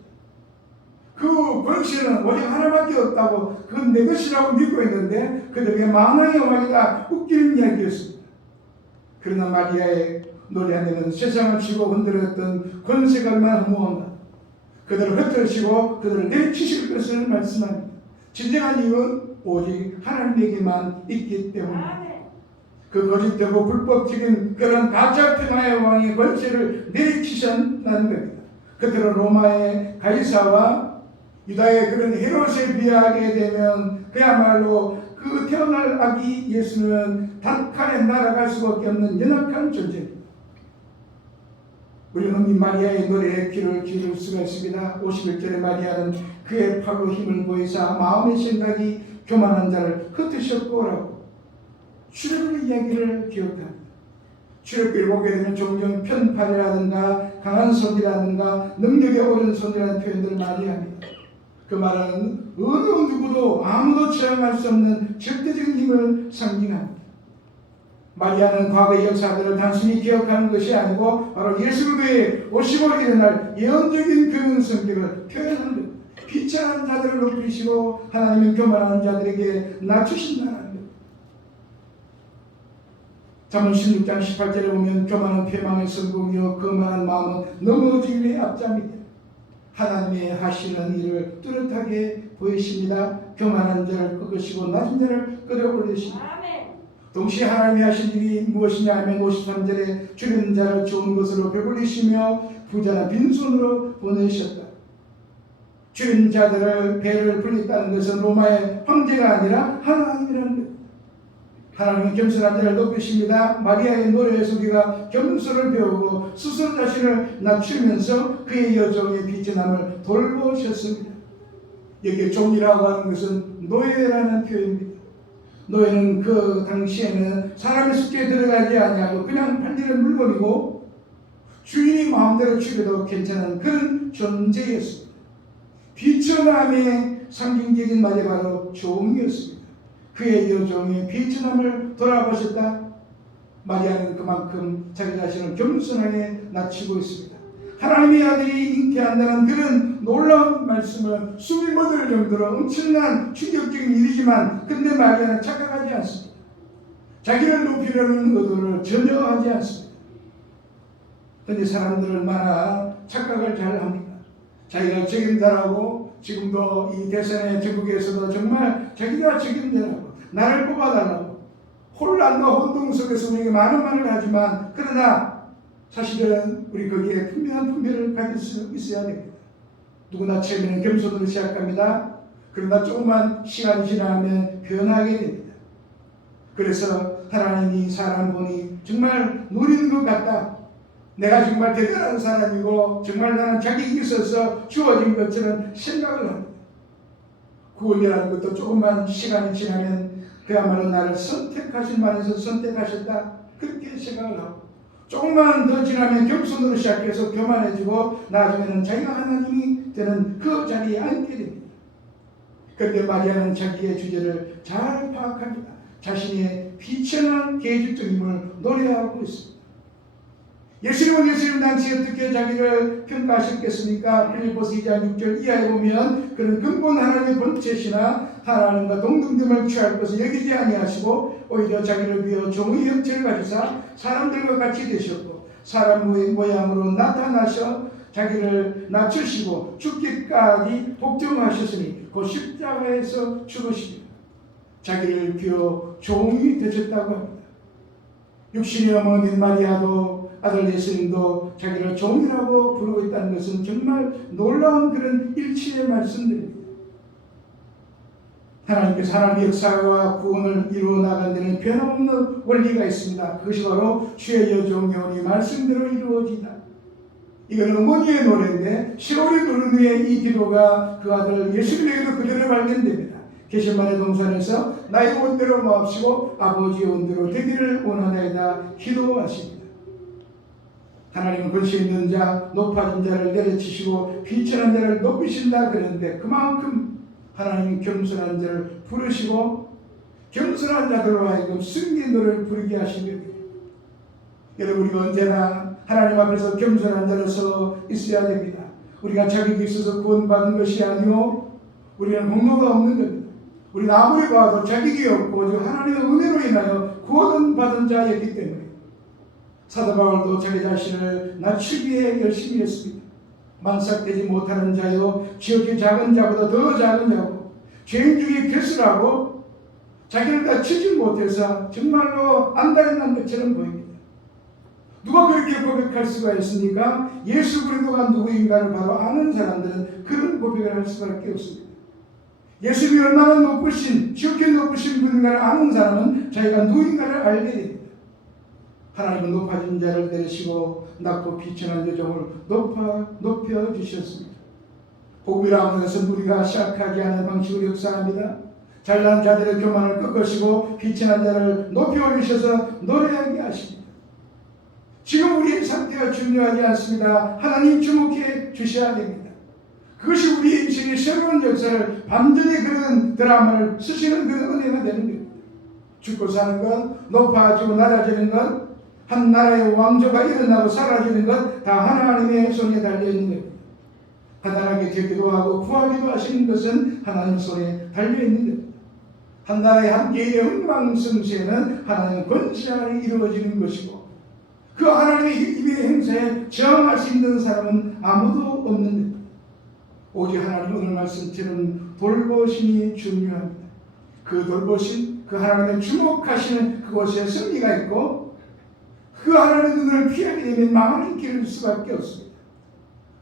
그 권세는 오직 하나밖에 없다고 그건 내 것이라고 믿고 있는데 그들에게 만왕의 왕이다 웃기는 이야기였습니다. 그러나 마리아의 노래 안에는 세상을 쥐고 흔들었던 권세가 얼마나 허무한가. 그들을 흩으시고 그들을 내리치실 것을 말씀합니다. 진정한 이유는 오직 하나님에게만 있기 때문입니다. 그 거짓되고 불법적인 그런 가짜 평화의 왕의 권세를 내리치셨다는 겁니다. 그들은 로마의 가이사와 유다의 그런 헤롯에 비하게 되면 그야말로 그 태어날 아기 예수는 단칼에 날아갈 수밖에 없는 연약한 존재입니다. 우리는 이 마리아의 노래에 귀를 기울일 수가 있습니다. 51절에 마리아는 그의 팔로 힘을 보이사 마음의 생각이 교만한 자를 흩으셨고라고 출애굽의 이야기를 기억합니다. 출애굽기를 보게 되면 종종 편팔이라든가 강한 손이라든가 능력의 오른손이라는 표현들을 많이 합니다. 그 말은 어느 누구도 아무도 체험할 수 없는 절대적인 힘을 상징합니다. 마리아는 과거의 역사들을 단순히 기억하는 것이 아니고 바로 예수 그리스도의 오심을 일어날 예언적인 그런 성격을 표현하는 것. 비천한 자들을 높이시고 하나님은 교만한 자들에게 낮추신다는 것. 잠언 16장 18절에 보면 교만은 패망의 성공이요 거만한 마음은 넘어짐의 앞잠이다. 하나님의 하시는 일을 뚜렷하게 보이십니다. 교만한 자를 꺾으시고 낮은 자를 끌어올리십니다. 동시에 하나님이 하신 일이 무엇이냐 하면 53절에 주는 자를 좋은 것으로 배불리시며 부자는 빈손으로 보내셨다. 주는 자들을 배를 불렸다는 것은 로마의 황제가 아니라 하나님이라는 것. 하나님은 겸손한 자를 높이십니다. 마리아의 노래 속에가 겸손을 배우고 스스로 자신을 낮추면서 그의 여종의 비천함을 돌보셨습니다. 여기에 종이라고 하는 것은 노예라는 표현입니다. 노예는 그 당시에는 사람의 숙제에 들어가지 아니하고 그냥 팔리는 물건이고 주인이 마음대로 죽여도 괜찮은 그런 존재였습니다. 비천함의 상징적인 말이 바로 종이었습니다. 그의 여종의 비천함을 돌아보셨다. 마리아는 그만큼 자기 자신을 겸손하게 낮추고 있습니다. 하나님의 아들이 잉태한다는 그런 놀라운 말씀을 숨이 멎을 정도로 엄청난 충격적인 일이지만 근데 마리아는 착각하지 않습니다. 자기를 높이려는 의도를 전혀 하지 않습니다. 그런데 사람들은 얼마나 착각을 잘 합니까? 자기가 책임자라고 지금도 이 대선의 전국에서도 정말 자기가 책임자라고 나를 뽑아달라고 혼란과 혼동 속에서 우리에게 많은 말을 하지만 그러나 사실은 우리 거기에 분명한 분별을 가질 수 있어야 됩니다. 누구나 처음에는 겸손으로 시작합니다. 그러나 조금만 시간이 지나면 변하게 됩니다. 그래서 하나님이 사람 보니 정말 노리는 것 같다. 내가 정말 대단한 사람이고 정말 나는 자격이 있어서 주어진 것처럼 생각을 합니다. 구원이라는 것도 조금만 시간이 지나면 그야말로 나를 선택하신 만에서 선택하셨다. 그렇게 생각을 하고 조금만 더 지나면 겸손으로 시작해서 교만해지고 나중에는 자기가 하나님이 되는 그 자리에 앉게 됩니다. 그런데 마리아는 자기의 주제를 잘 파악합니다. 자신의 비천한 계집적임을 노래하고 있습니다. 예수님은 예수님 당시 어떻게 자기를 평가하셨겠습니까? 빌립보서 2장 6절 이하에 보면 그는 근본 하나님의 본체시나 하나님과 동등됨을 취할 것을 여기지 아니하시고 오히려 자기를 비워 종의 형체를 가지사 사람들과 같이 되셨고 사람 모양으로 나타나셔 자기를 낮추시고 죽기까지 복종하셨으니 그 십자가에서 죽으시니 자기를 비워 종이 되셨다고 합니다. 육신의 어머니인 마리아도 아들 예수님도 자기를 종이라고 부르고 있다는 것은 정말 놀라운 그런 일치의 말씀들입니다. 하나님께서 하나님의 역사와 구원을 이루어 나가는 데는 변함없는 원리가 있습니다. 그것이 바로 주의 여종의 말씀대로 이루어지다. 이건 어머니의 노래인데 시월이 누른 후에 이 기도가 그 아들 예수님에게도 그대로 발견됩니다. 게셈마네 동산에서 나의 원대로 마옵시고 아버지의 원대로 되기를 원하나이다 기도하십니다. 하나님은 권세 있는 자, 높아진 자를 내려치시고 비천한 자를 높이신다 그랬는데 그만큼 하나님은 겸손한 자를 부르시고 겸손한 자들로 하여금 승리의 노래를 부르게 하신 겁니다. 여러분 우리가 언제나 하나님 앞에서 겸손한 자로서 있어야 됩니다. 우리가 자격이 있어서 구원받은 것이 아니고 우리는 공로가 없는 겁니다. 우리는 아무리 봐도 자격이 없고 하나님의 은혜로 인하여 구원은 받은 자였기 때문에 사도 바울도 자기 자신을 낮추기에 열심히 했습니다. 만삭되지 못하는 자요 지극히 작은 자보다 더 작은 자고 죄인 중에 괴수라고 자기를 낮추지 못해서 정말로 안달난 것처럼 보입니다. 누가 그렇게 고백할 수가 있습니까? 예수 그리스도가 누구인가를 바로 아는 사람들은 그런 고백을 할 수밖에 없습니다. 예수님이 얼마나 높으신 지극히 높으신 분인가를 아는 사람은 자기가 누구인가를 알게 됩니다. 하나님은 높아진 자를 내리시고 낮고 비천한 여종을 높여주셨습니다. 복음이라고 하는 것은 우리가 시작하지 않은 방식으로 역사합니다. 잘난 자들의 교만을 꺾으시고 비천한 자를 높이 올리셔서 노래하게 하십니다. 지금 우리의 상태가 중요하지 않습니다. 하나님 주목해 주셔야 됩니다. 그것이 우리의 인생의 새로운 역사를 반전의 그런 드라마를 쓰시는 그런 은혜가 되는 겁니다. 죽고 사는 것, 높아지고 낮아지는 것, 한 나라의 왕조가 일어나고 사라지는 것 다 하나님의 손에 달려있는 겁니다. 간단하게 되기도 하고 구하기도 하시는 것은 하나님 손에 달려있는 겁니다. 한 나라의 한 개의 흥망성쇠는 하나님의 권세 아래 이루어지는 것이고 그 하나님의 입의 행사에 저항할 수 있는 사람은 아무도 없는 겁니다. 오직 하나님 오늘 말씀처럼 돌보심이 중요합니다. 그 돌보심, 그 하나님의 주목하시는 그곳에 승리가 있고 그 하나님의 눈을 피하게 되면 망하는 길일 수밖에 없습니다.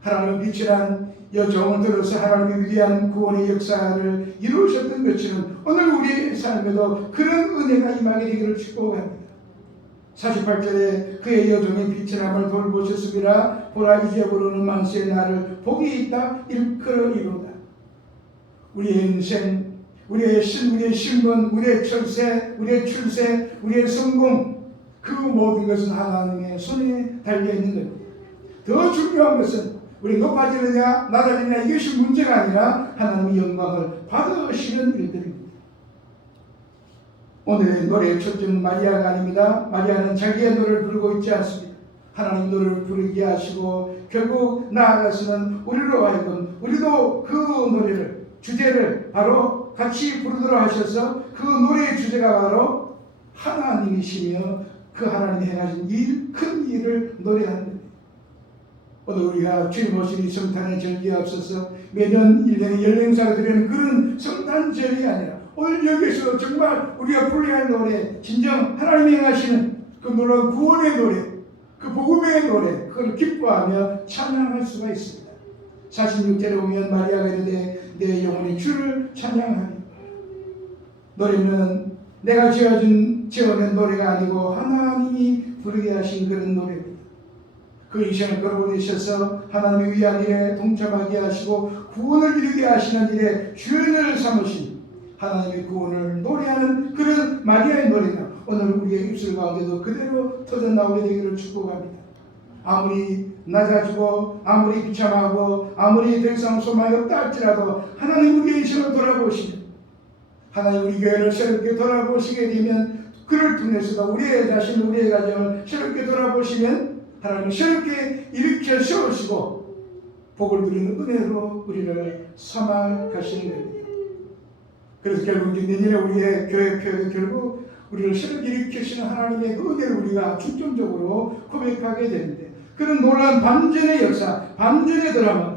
하나님은 빛이란 여정을 들어서 하나님의 위대한 구원의 역사를 이루셨던 것처럼 오늘 우리의 삶에도 그런 은혜가 임하게 되기를 축복합니다. 48절에 그의 여종의 빛이남을 돌보셨으리라. 보라 이제 부르는 만세의 날을 복이 있다 일컬어이로다. 우리의 인생, 우리의 우리의 신분, 우리의 철새, 우리의 출세, 우리의 성공 그 모든 것은 하나님의 손에 달려있는 겁니다. 더 중요한 것은 우리 높아지느냐 낮아지느냐 이것이 문제가 아니라 하나님의 영광을 받으시는 일들입니다. 오늘의 노래의 초점은 마리아가 아닙니다. 마리아는 자기의 노래를 부르고 있지 않습니다. 하나님 노래를 부르게 하시고 결국 나아가서는 우리로 하여금 우리도 그 노래를 주제를 바로 같이 부르도록 하셔서 그 노래의 주제가 바로 하나님이시며 그 하나님이 행하신 일, 큰 일을 노래하는 겁니다. 오늘 우리가 주님 오신 이 성탄의 절기에 앞서서 매년 1년에 연행사를 드리는 그런 성탄절이 아니라 오늘 여기에서 정말 우리가 불러야 할 노래, 진정 하나님이 행하시는 그 놀라운 구원의 노래, 그 복음의 노래, 그걸 기뻐하며 찬양할 수가 있습니다. 46절에 보면 마리아가 이르되 내 영혼이 주를 찬양하니. 노래는 내가 지어낸 노래가 아니고 하나님이 부르게 하신 그런 노래입니다. 그 인생을 걸어보내셔서 하나님의 위한 일에 동참하게 하시고 구원을 이루게 하시는 일에 주연을 삼으신 하나님의 구원을 노래하는 그런 마리아의 노래가 오늘 우리의 입술 가운데도 그대로 터져나오게 되기를 축복합니다. 아무리 낮아지고 아무리 비참하고 아무리 더 이상 소망이 없다 할지라도 하나님 우리의 인생을 돌아보시면 하나님 우리 교회를 새롭게 돌아보시게 되면 그를 통해서도 우리의 자신, 우리의 가정을 새롭게 돌아보시면 하나님 새롭게 일으켜 세우시고 복을 누리는 은혜로 우리를 삼아 가시는 겁니다. 그래서 결국 내년에 우리의 교회 표도 결국 우리를 새롭게 일으키시는 하나님의 그 은혜를 우리가 중점적으로 고백하게 되는데 그런 놀라운 반전의 역사, 반전의 드라마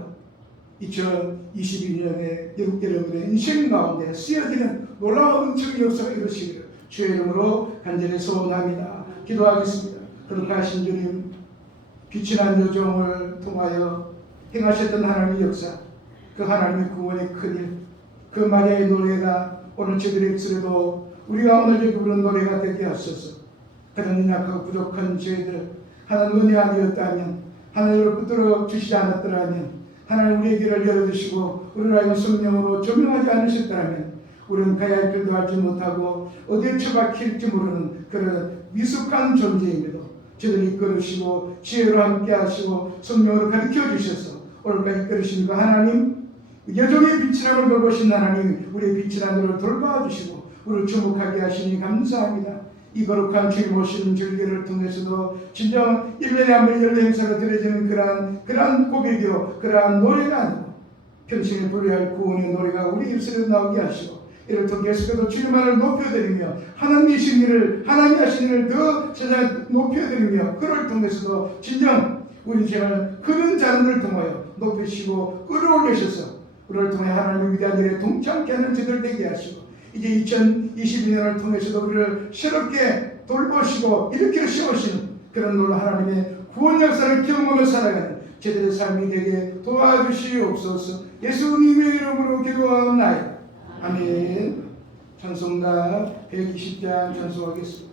2022년에 여러분의 인생 가운데 쓰여지는 놀라운 은총의 역사가 이루어지기를 주의 이름으로 간절히 소원합니다. 기도하겠습니다. 거룩하신 주님, 빛이 난 여정을 통하여 행하셨던 하나님의 역사, 그 하나님의 구원의 큰일, 그 마리아의 노래가 오늘 저들의 입술에도 우리가 오늘 여기 부르는 노래가 되게 하소서. 그런 연약하고 부족한 저희들 하나님 은혜 아니었다면, 하나님을 붙들어 주시지 않았더라면, 하나님 우리의 길을 열어주시고 우리를 하여금 성령으로 조명하지 않으셨다면 우리는 가야 할 길도 알지 못하고 어디에 처박힐지 모르는 그런 미숙한 존재임에도 저들을 이끌으시고 지혜로 함께 하시고 성령으로 가르쳐 주셔서 오늘까지 이끌으신 그 하나님, 여종의 빛이라고 돌보신 하나님, 우리의 빛이라는 것을 돌봐주시고 우리를 주목하게 하시니 감사합니다. 이 거룩한 주님 오시는 절기를 통해서도 진정 1년에 한 번 연례 행사로 드려지는 그러한 고백이요, 그러한 노래가 아니고 평생에 불러야 할 구원의 노래가 우리 입술에 나오게 하시고 이를 통해서도 주님만을 높여드리며 하나님이신 일을, 하나님이 하신 일을 더 세상에 높여드리며 그를 통해서도 진정 우리 인생을 그런 자들을 통하여 높이시고 끌어올리셔서 우리를 통해 하나님의 위대한 일에 동참케 하는 저들 되게 하시고 이제 2022년을 통해서도 우리를 새롭게 돌보시고 일으켜 세우시는 그런 놀라운 하나님의 구원 역사를 경험하며 살아가는 저들의 삶이 되게 도와주시옵소서. 예수님의 이름으로 기도하옵나이다. 아멘. 찬송가 120장 찬송하겠습니다.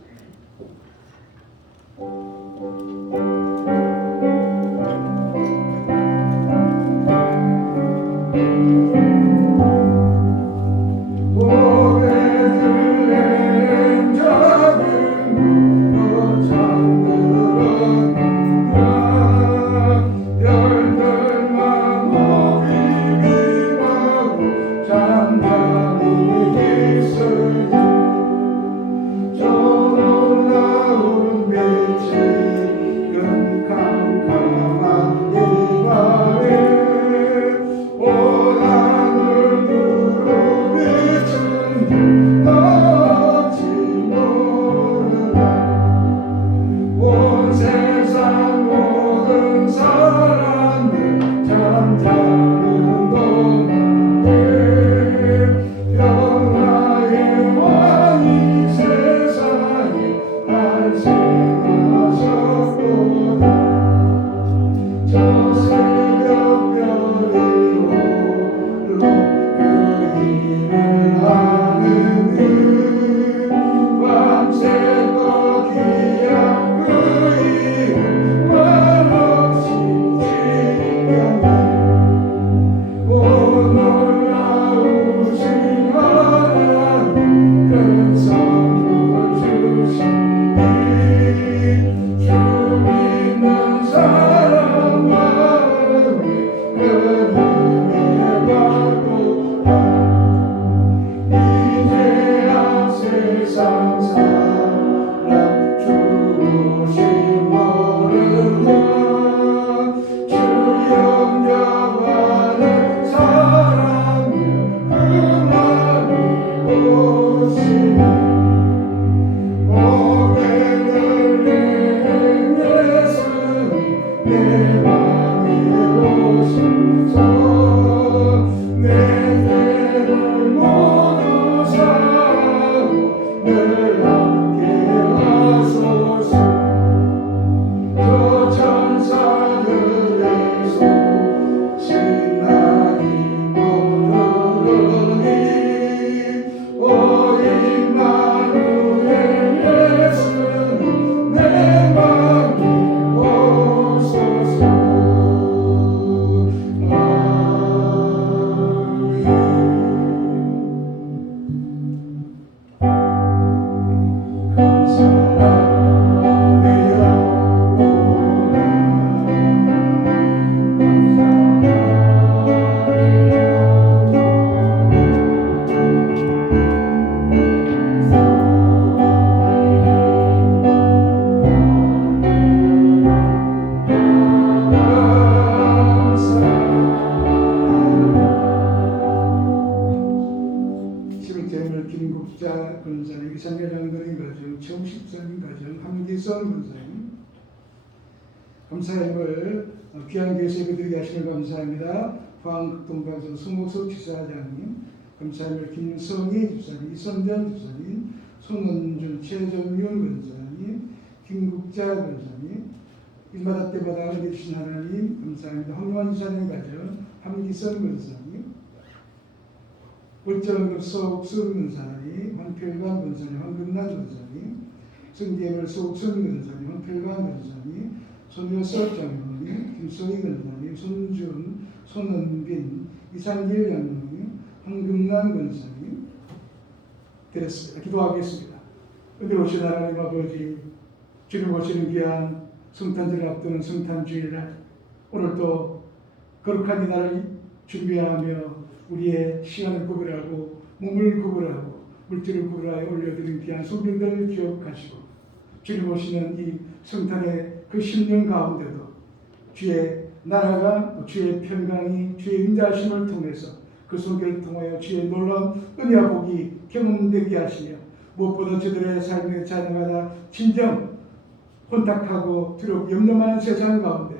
김국자 권사님, 이상열 장로님 가정, 최홍식사님 가정, 함기선 권사님 감사함을 귀한 교회 세배드리게 하시는 감사합니다. 포항극동방송 송옥석 지사장님 감사함을 김성희 집사님, 이선정 집사님, 손원준 최정윤 권사님, 김국자 권사님, 일마다 때마다 은혜 주신 하나님 감사합니다. 황유한 지사님 가정, 함기선 권사님, 월정급 소옥순 권사님, 황필관 권사님, 황금란 권사님, 승계물 소옥순 권사님, 황필관 권사님, 손효석 장로님, 김소희 권사님, 손준, 손은빈, 이상길 장로님, 황금란 권사님 드렸습니다. 기도하겠습니다. 은혜 오신 하나님 아버지, 주님 오시는 귀한 성탄절을 앞두는 성탄주일날 오늘도 거룩한 이날을 준비하며 우리의 시간을 구별하고 몸을 구별하고 물질을 구별하여 올려드린 귀한 손님들을 기억하시고 주님 오시는 이 성탄의 그 10년 가운데도 주의 나라가 주의 평강이 주의 인자하심을 통해서 그 속을 통하여 주의 놀라운 은혜와 복이 경험되게 하시며 무엇보다 저들의 삶의 자녀가 진정 혼탁하고 두렵고 염려하는 세상 가운데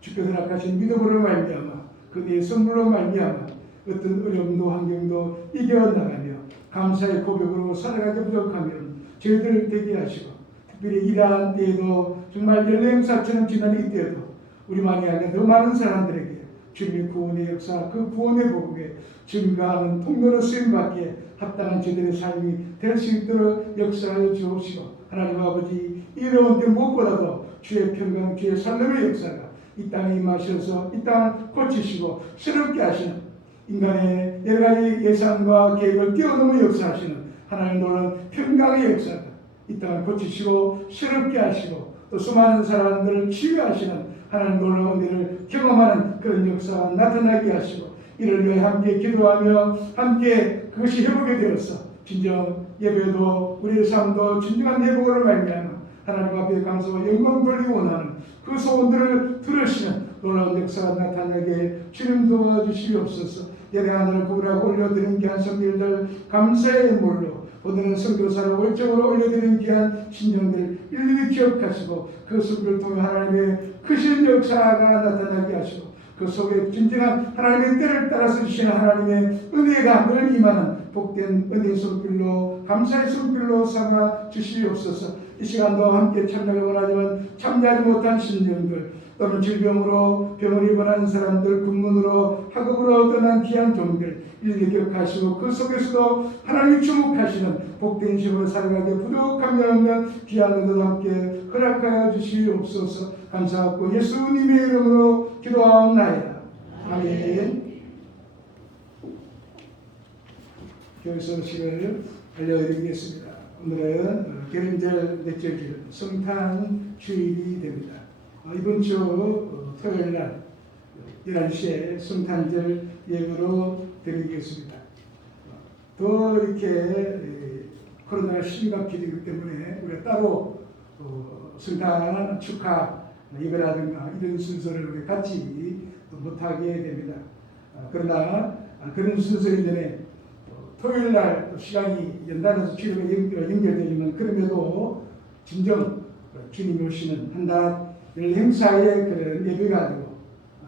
주께서 허락하신 믿음으로 말미암아 그의 선물로 말미암아 어떤 어려움도 환경도 이겨나가며 감사의 고백으로 살아가기 부족하면 저희들 되게 하시고 특별히 이러한 때에도 정말 연행사처럼 지나는 이때에도 우리만이 아니라 더 많은 사람들에게 주님의 구원의 역사 그 구원의 복음에 증거하는 통로로 쓰임받기에 합당한 저들의 삶이 될 수 있도록 역사하여 주옵시고 하나님 아버지 이로운 때 무엇보다도 주의 평강 주의 살림의 역사가 이 땅에 임하셔서 이 땅을 고치시고 새롭게 하시는 인간의 여러 가지 예상과 계획을 뛰어넘어 역사하시는 하나님 놀라운 평강의 역사가 이 땅을 고치시고 새롭게 하시고 또 수많은 사람들을 치유하시는 하나님 놀라운 은혜를 경험하는 그런 역사가 나타나게 하시고 이를 위해 함께 기도하며 함께 그것이 회복이 되어서 진정 예배도 우리의 삶도 진정한 회복으로 말미암아 하나님 앞에 감사와 영광 돌리기 원하는 그 소원들을 들으시는 놀라운 역사가 나타나게 주님 도와주시옵소서. 예배 하나를 구분하고 올려드리는 귀한 성들들 감사의 물로 오늘은 선교사를 월정으로 올려드리는 귀한 신령들 일일이 기억하시고 그 성교를 통해 하나님의 크신 역사가 나타나게 하시고 그 속에 진정한 하나님의 때를 따라서 주시는 하나님의 은혜가 늘 임하는 복된 은혜의 손길로 감사의 손길로 삼아 주시옵소서. 이 시간도 함께 참여를 원하지만 참여하지 못한 신령들 또는 질병으로 병을 입원한 사람들 군문으로 학업으로 떠난 귀한 종들 일일이 기억하시고 그 속에서도 하나님이 주목하시는 복된 심으로 살아가게 부족함이 없는 귀한 은혜도 함께 허락하여 주시옵소서. 감사하고 예수님의 이름으로 기도하옵나이다. 아멘. 교회 소식을 알려드리겠습니다. 오늘은 계른절 넷째 주 성탄 주일이 됩니다. 이번 주 토요일 날 11시에 성탄절 예배로 드리겠습니다. 더 이렇게 코로나가 심각해지기 때문에 우리가 따로 성탄 축하 예배라든가 이런 순서를 같이 못하게 됩니다. 그러나 그런 순서 이전에 토요일 날 시간이 연달아서 주일과 연결되지만 그럼에도 진정 주님이 오시는 한낮 행사의 그런 예배가 아니고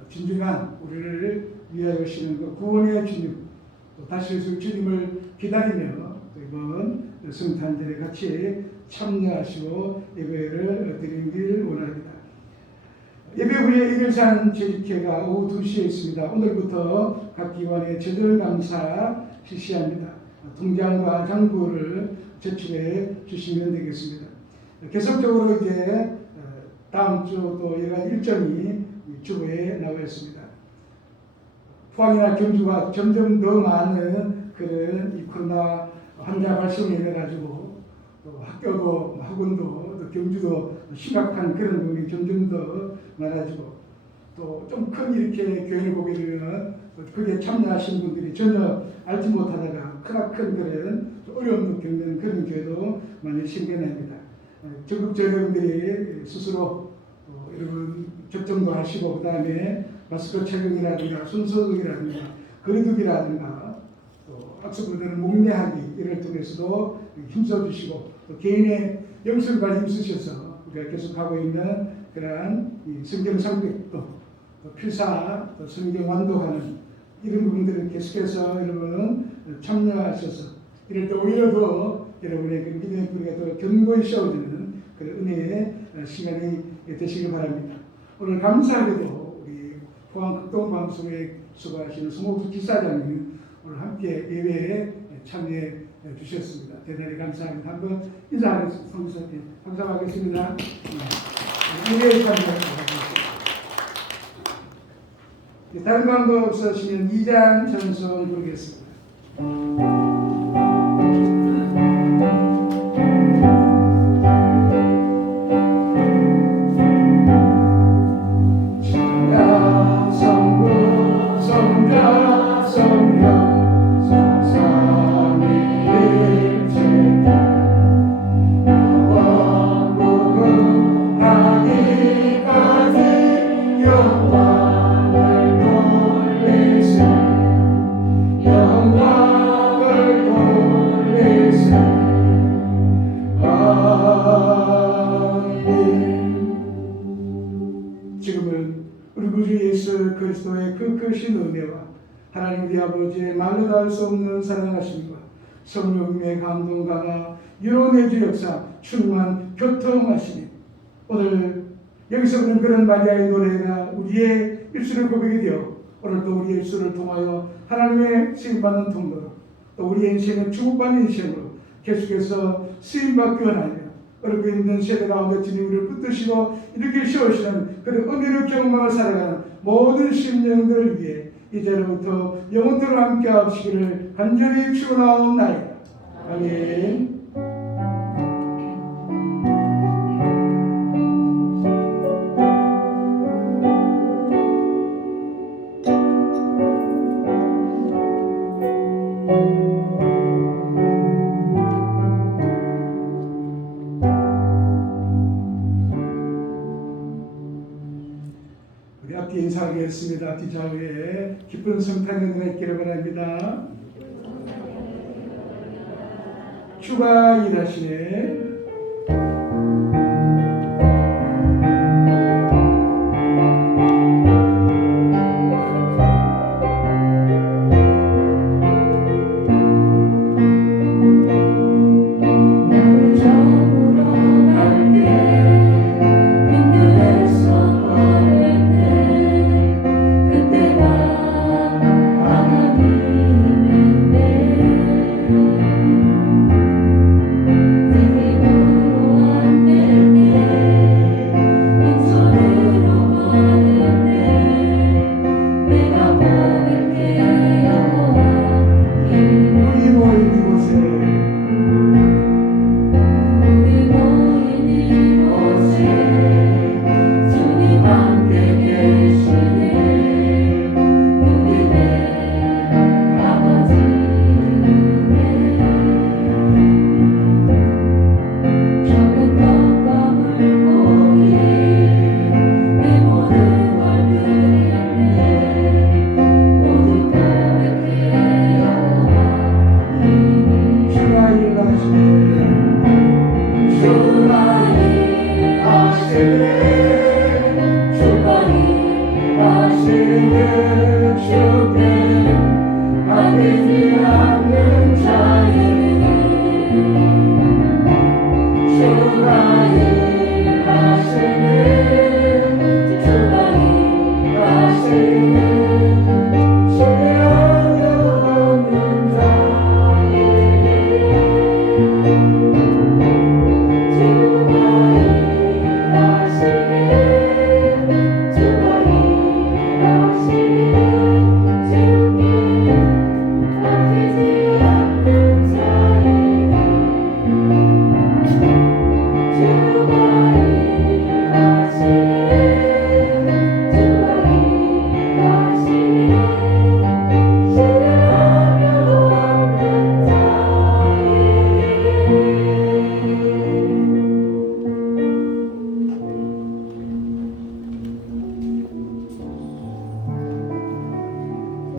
진정한 우리를 위하여 오시는 그 구원의 주님 또 다시 오실 주님을 기다리며 이번 성탄절에 같이 참여하시고 예배를 드리길 원합니다. 예배 후에 이글산 제직회가 오후 2시에 있습니다. 오늘부터 각 기관의 제절감사 실시합니다. 통장과 장부를 제출해 주시면 되겠습니다. 계속적으로 이제 다음 주 또 여러 가지 일정이 주부에 나와 있습니다. 포항이나 경주가 점점 더 많은 그런 이 코로나 환자 발생이 돼가지고 또 학교도 학원도 또 경주도 심각한 그런 부분이 점점 더 많아지고 또 좀 큰 이렇게 교회를 보게 되면 그게 참여하신 분들이 전혀 알지 못하다가 크나큰 그런 어려움을 겪는 그런 교회도 많이 생겨납니다. 적극적으로 여러분들이 스스로 여러분 접종도 하시고 그 다음에 마스크 착용이라든가 손소독이라든가 거리두기라든가 또 학습부들은 목례하기 이를 통해서도 힘써주시고 또 개인의 영성까지 힘쓰셔서 우리가 계속하고 있는 그러한 이 성경 성백도 또 필사 또 성경 완독하는 이런 부분들을 계속해서 여러분은 참여하셔서 이럴 때 오히려 더 여러분의 그 믿음의 뿌리가 더 견고히 씌워지는 그런 은혜의 시간이 되시길 바랍니다. 오늘 감사하게도 우리 포항 극동방송에 수고하시는 송옥수 지사장님 오늘 함께 예배에 참여해 주셨습니다. 대단히 감사합니다. 한번 인사하겠습니다. 성수한테 감사하겠습니다. 예배에 참여하겠습니다. 다른 광고 없으시면 2장 찬송 부르겠습니다. 지금은 우리 구주 예수 그리스도의 그 크신 은혜와 하나님 우리 아버지의 말로 닿을 수 없는 사랑하심과 성령님의 감동 강화 유로내주 역사 충만 교통하시니 오늘 여기서 부른 그런 마리아의 노래가 우리의 입술을 고백이 되어 오늘도 우리의 입술을 통하여 하나님의 쓰임받는 통로로 또 우리의 인생은 축복받는 인생으로 계속해서 쓰임받기 원하며 어렵고 힘든 세대 가운데 주님 우리를 붙드시고 이렇게 세우시는 그런 은혜의 경험을 살아가는 모든 심령들을 위해 이제로부터 영원토록 함께 하시기를 간절히 축원하옵나이다. 아멘. 앞뒤 인사하겠습니다. 앞뒤 좌우에 기쁜 성탄의 은혜가 있기를 바랍니다. 주가 일하시네. 주가 일하시네.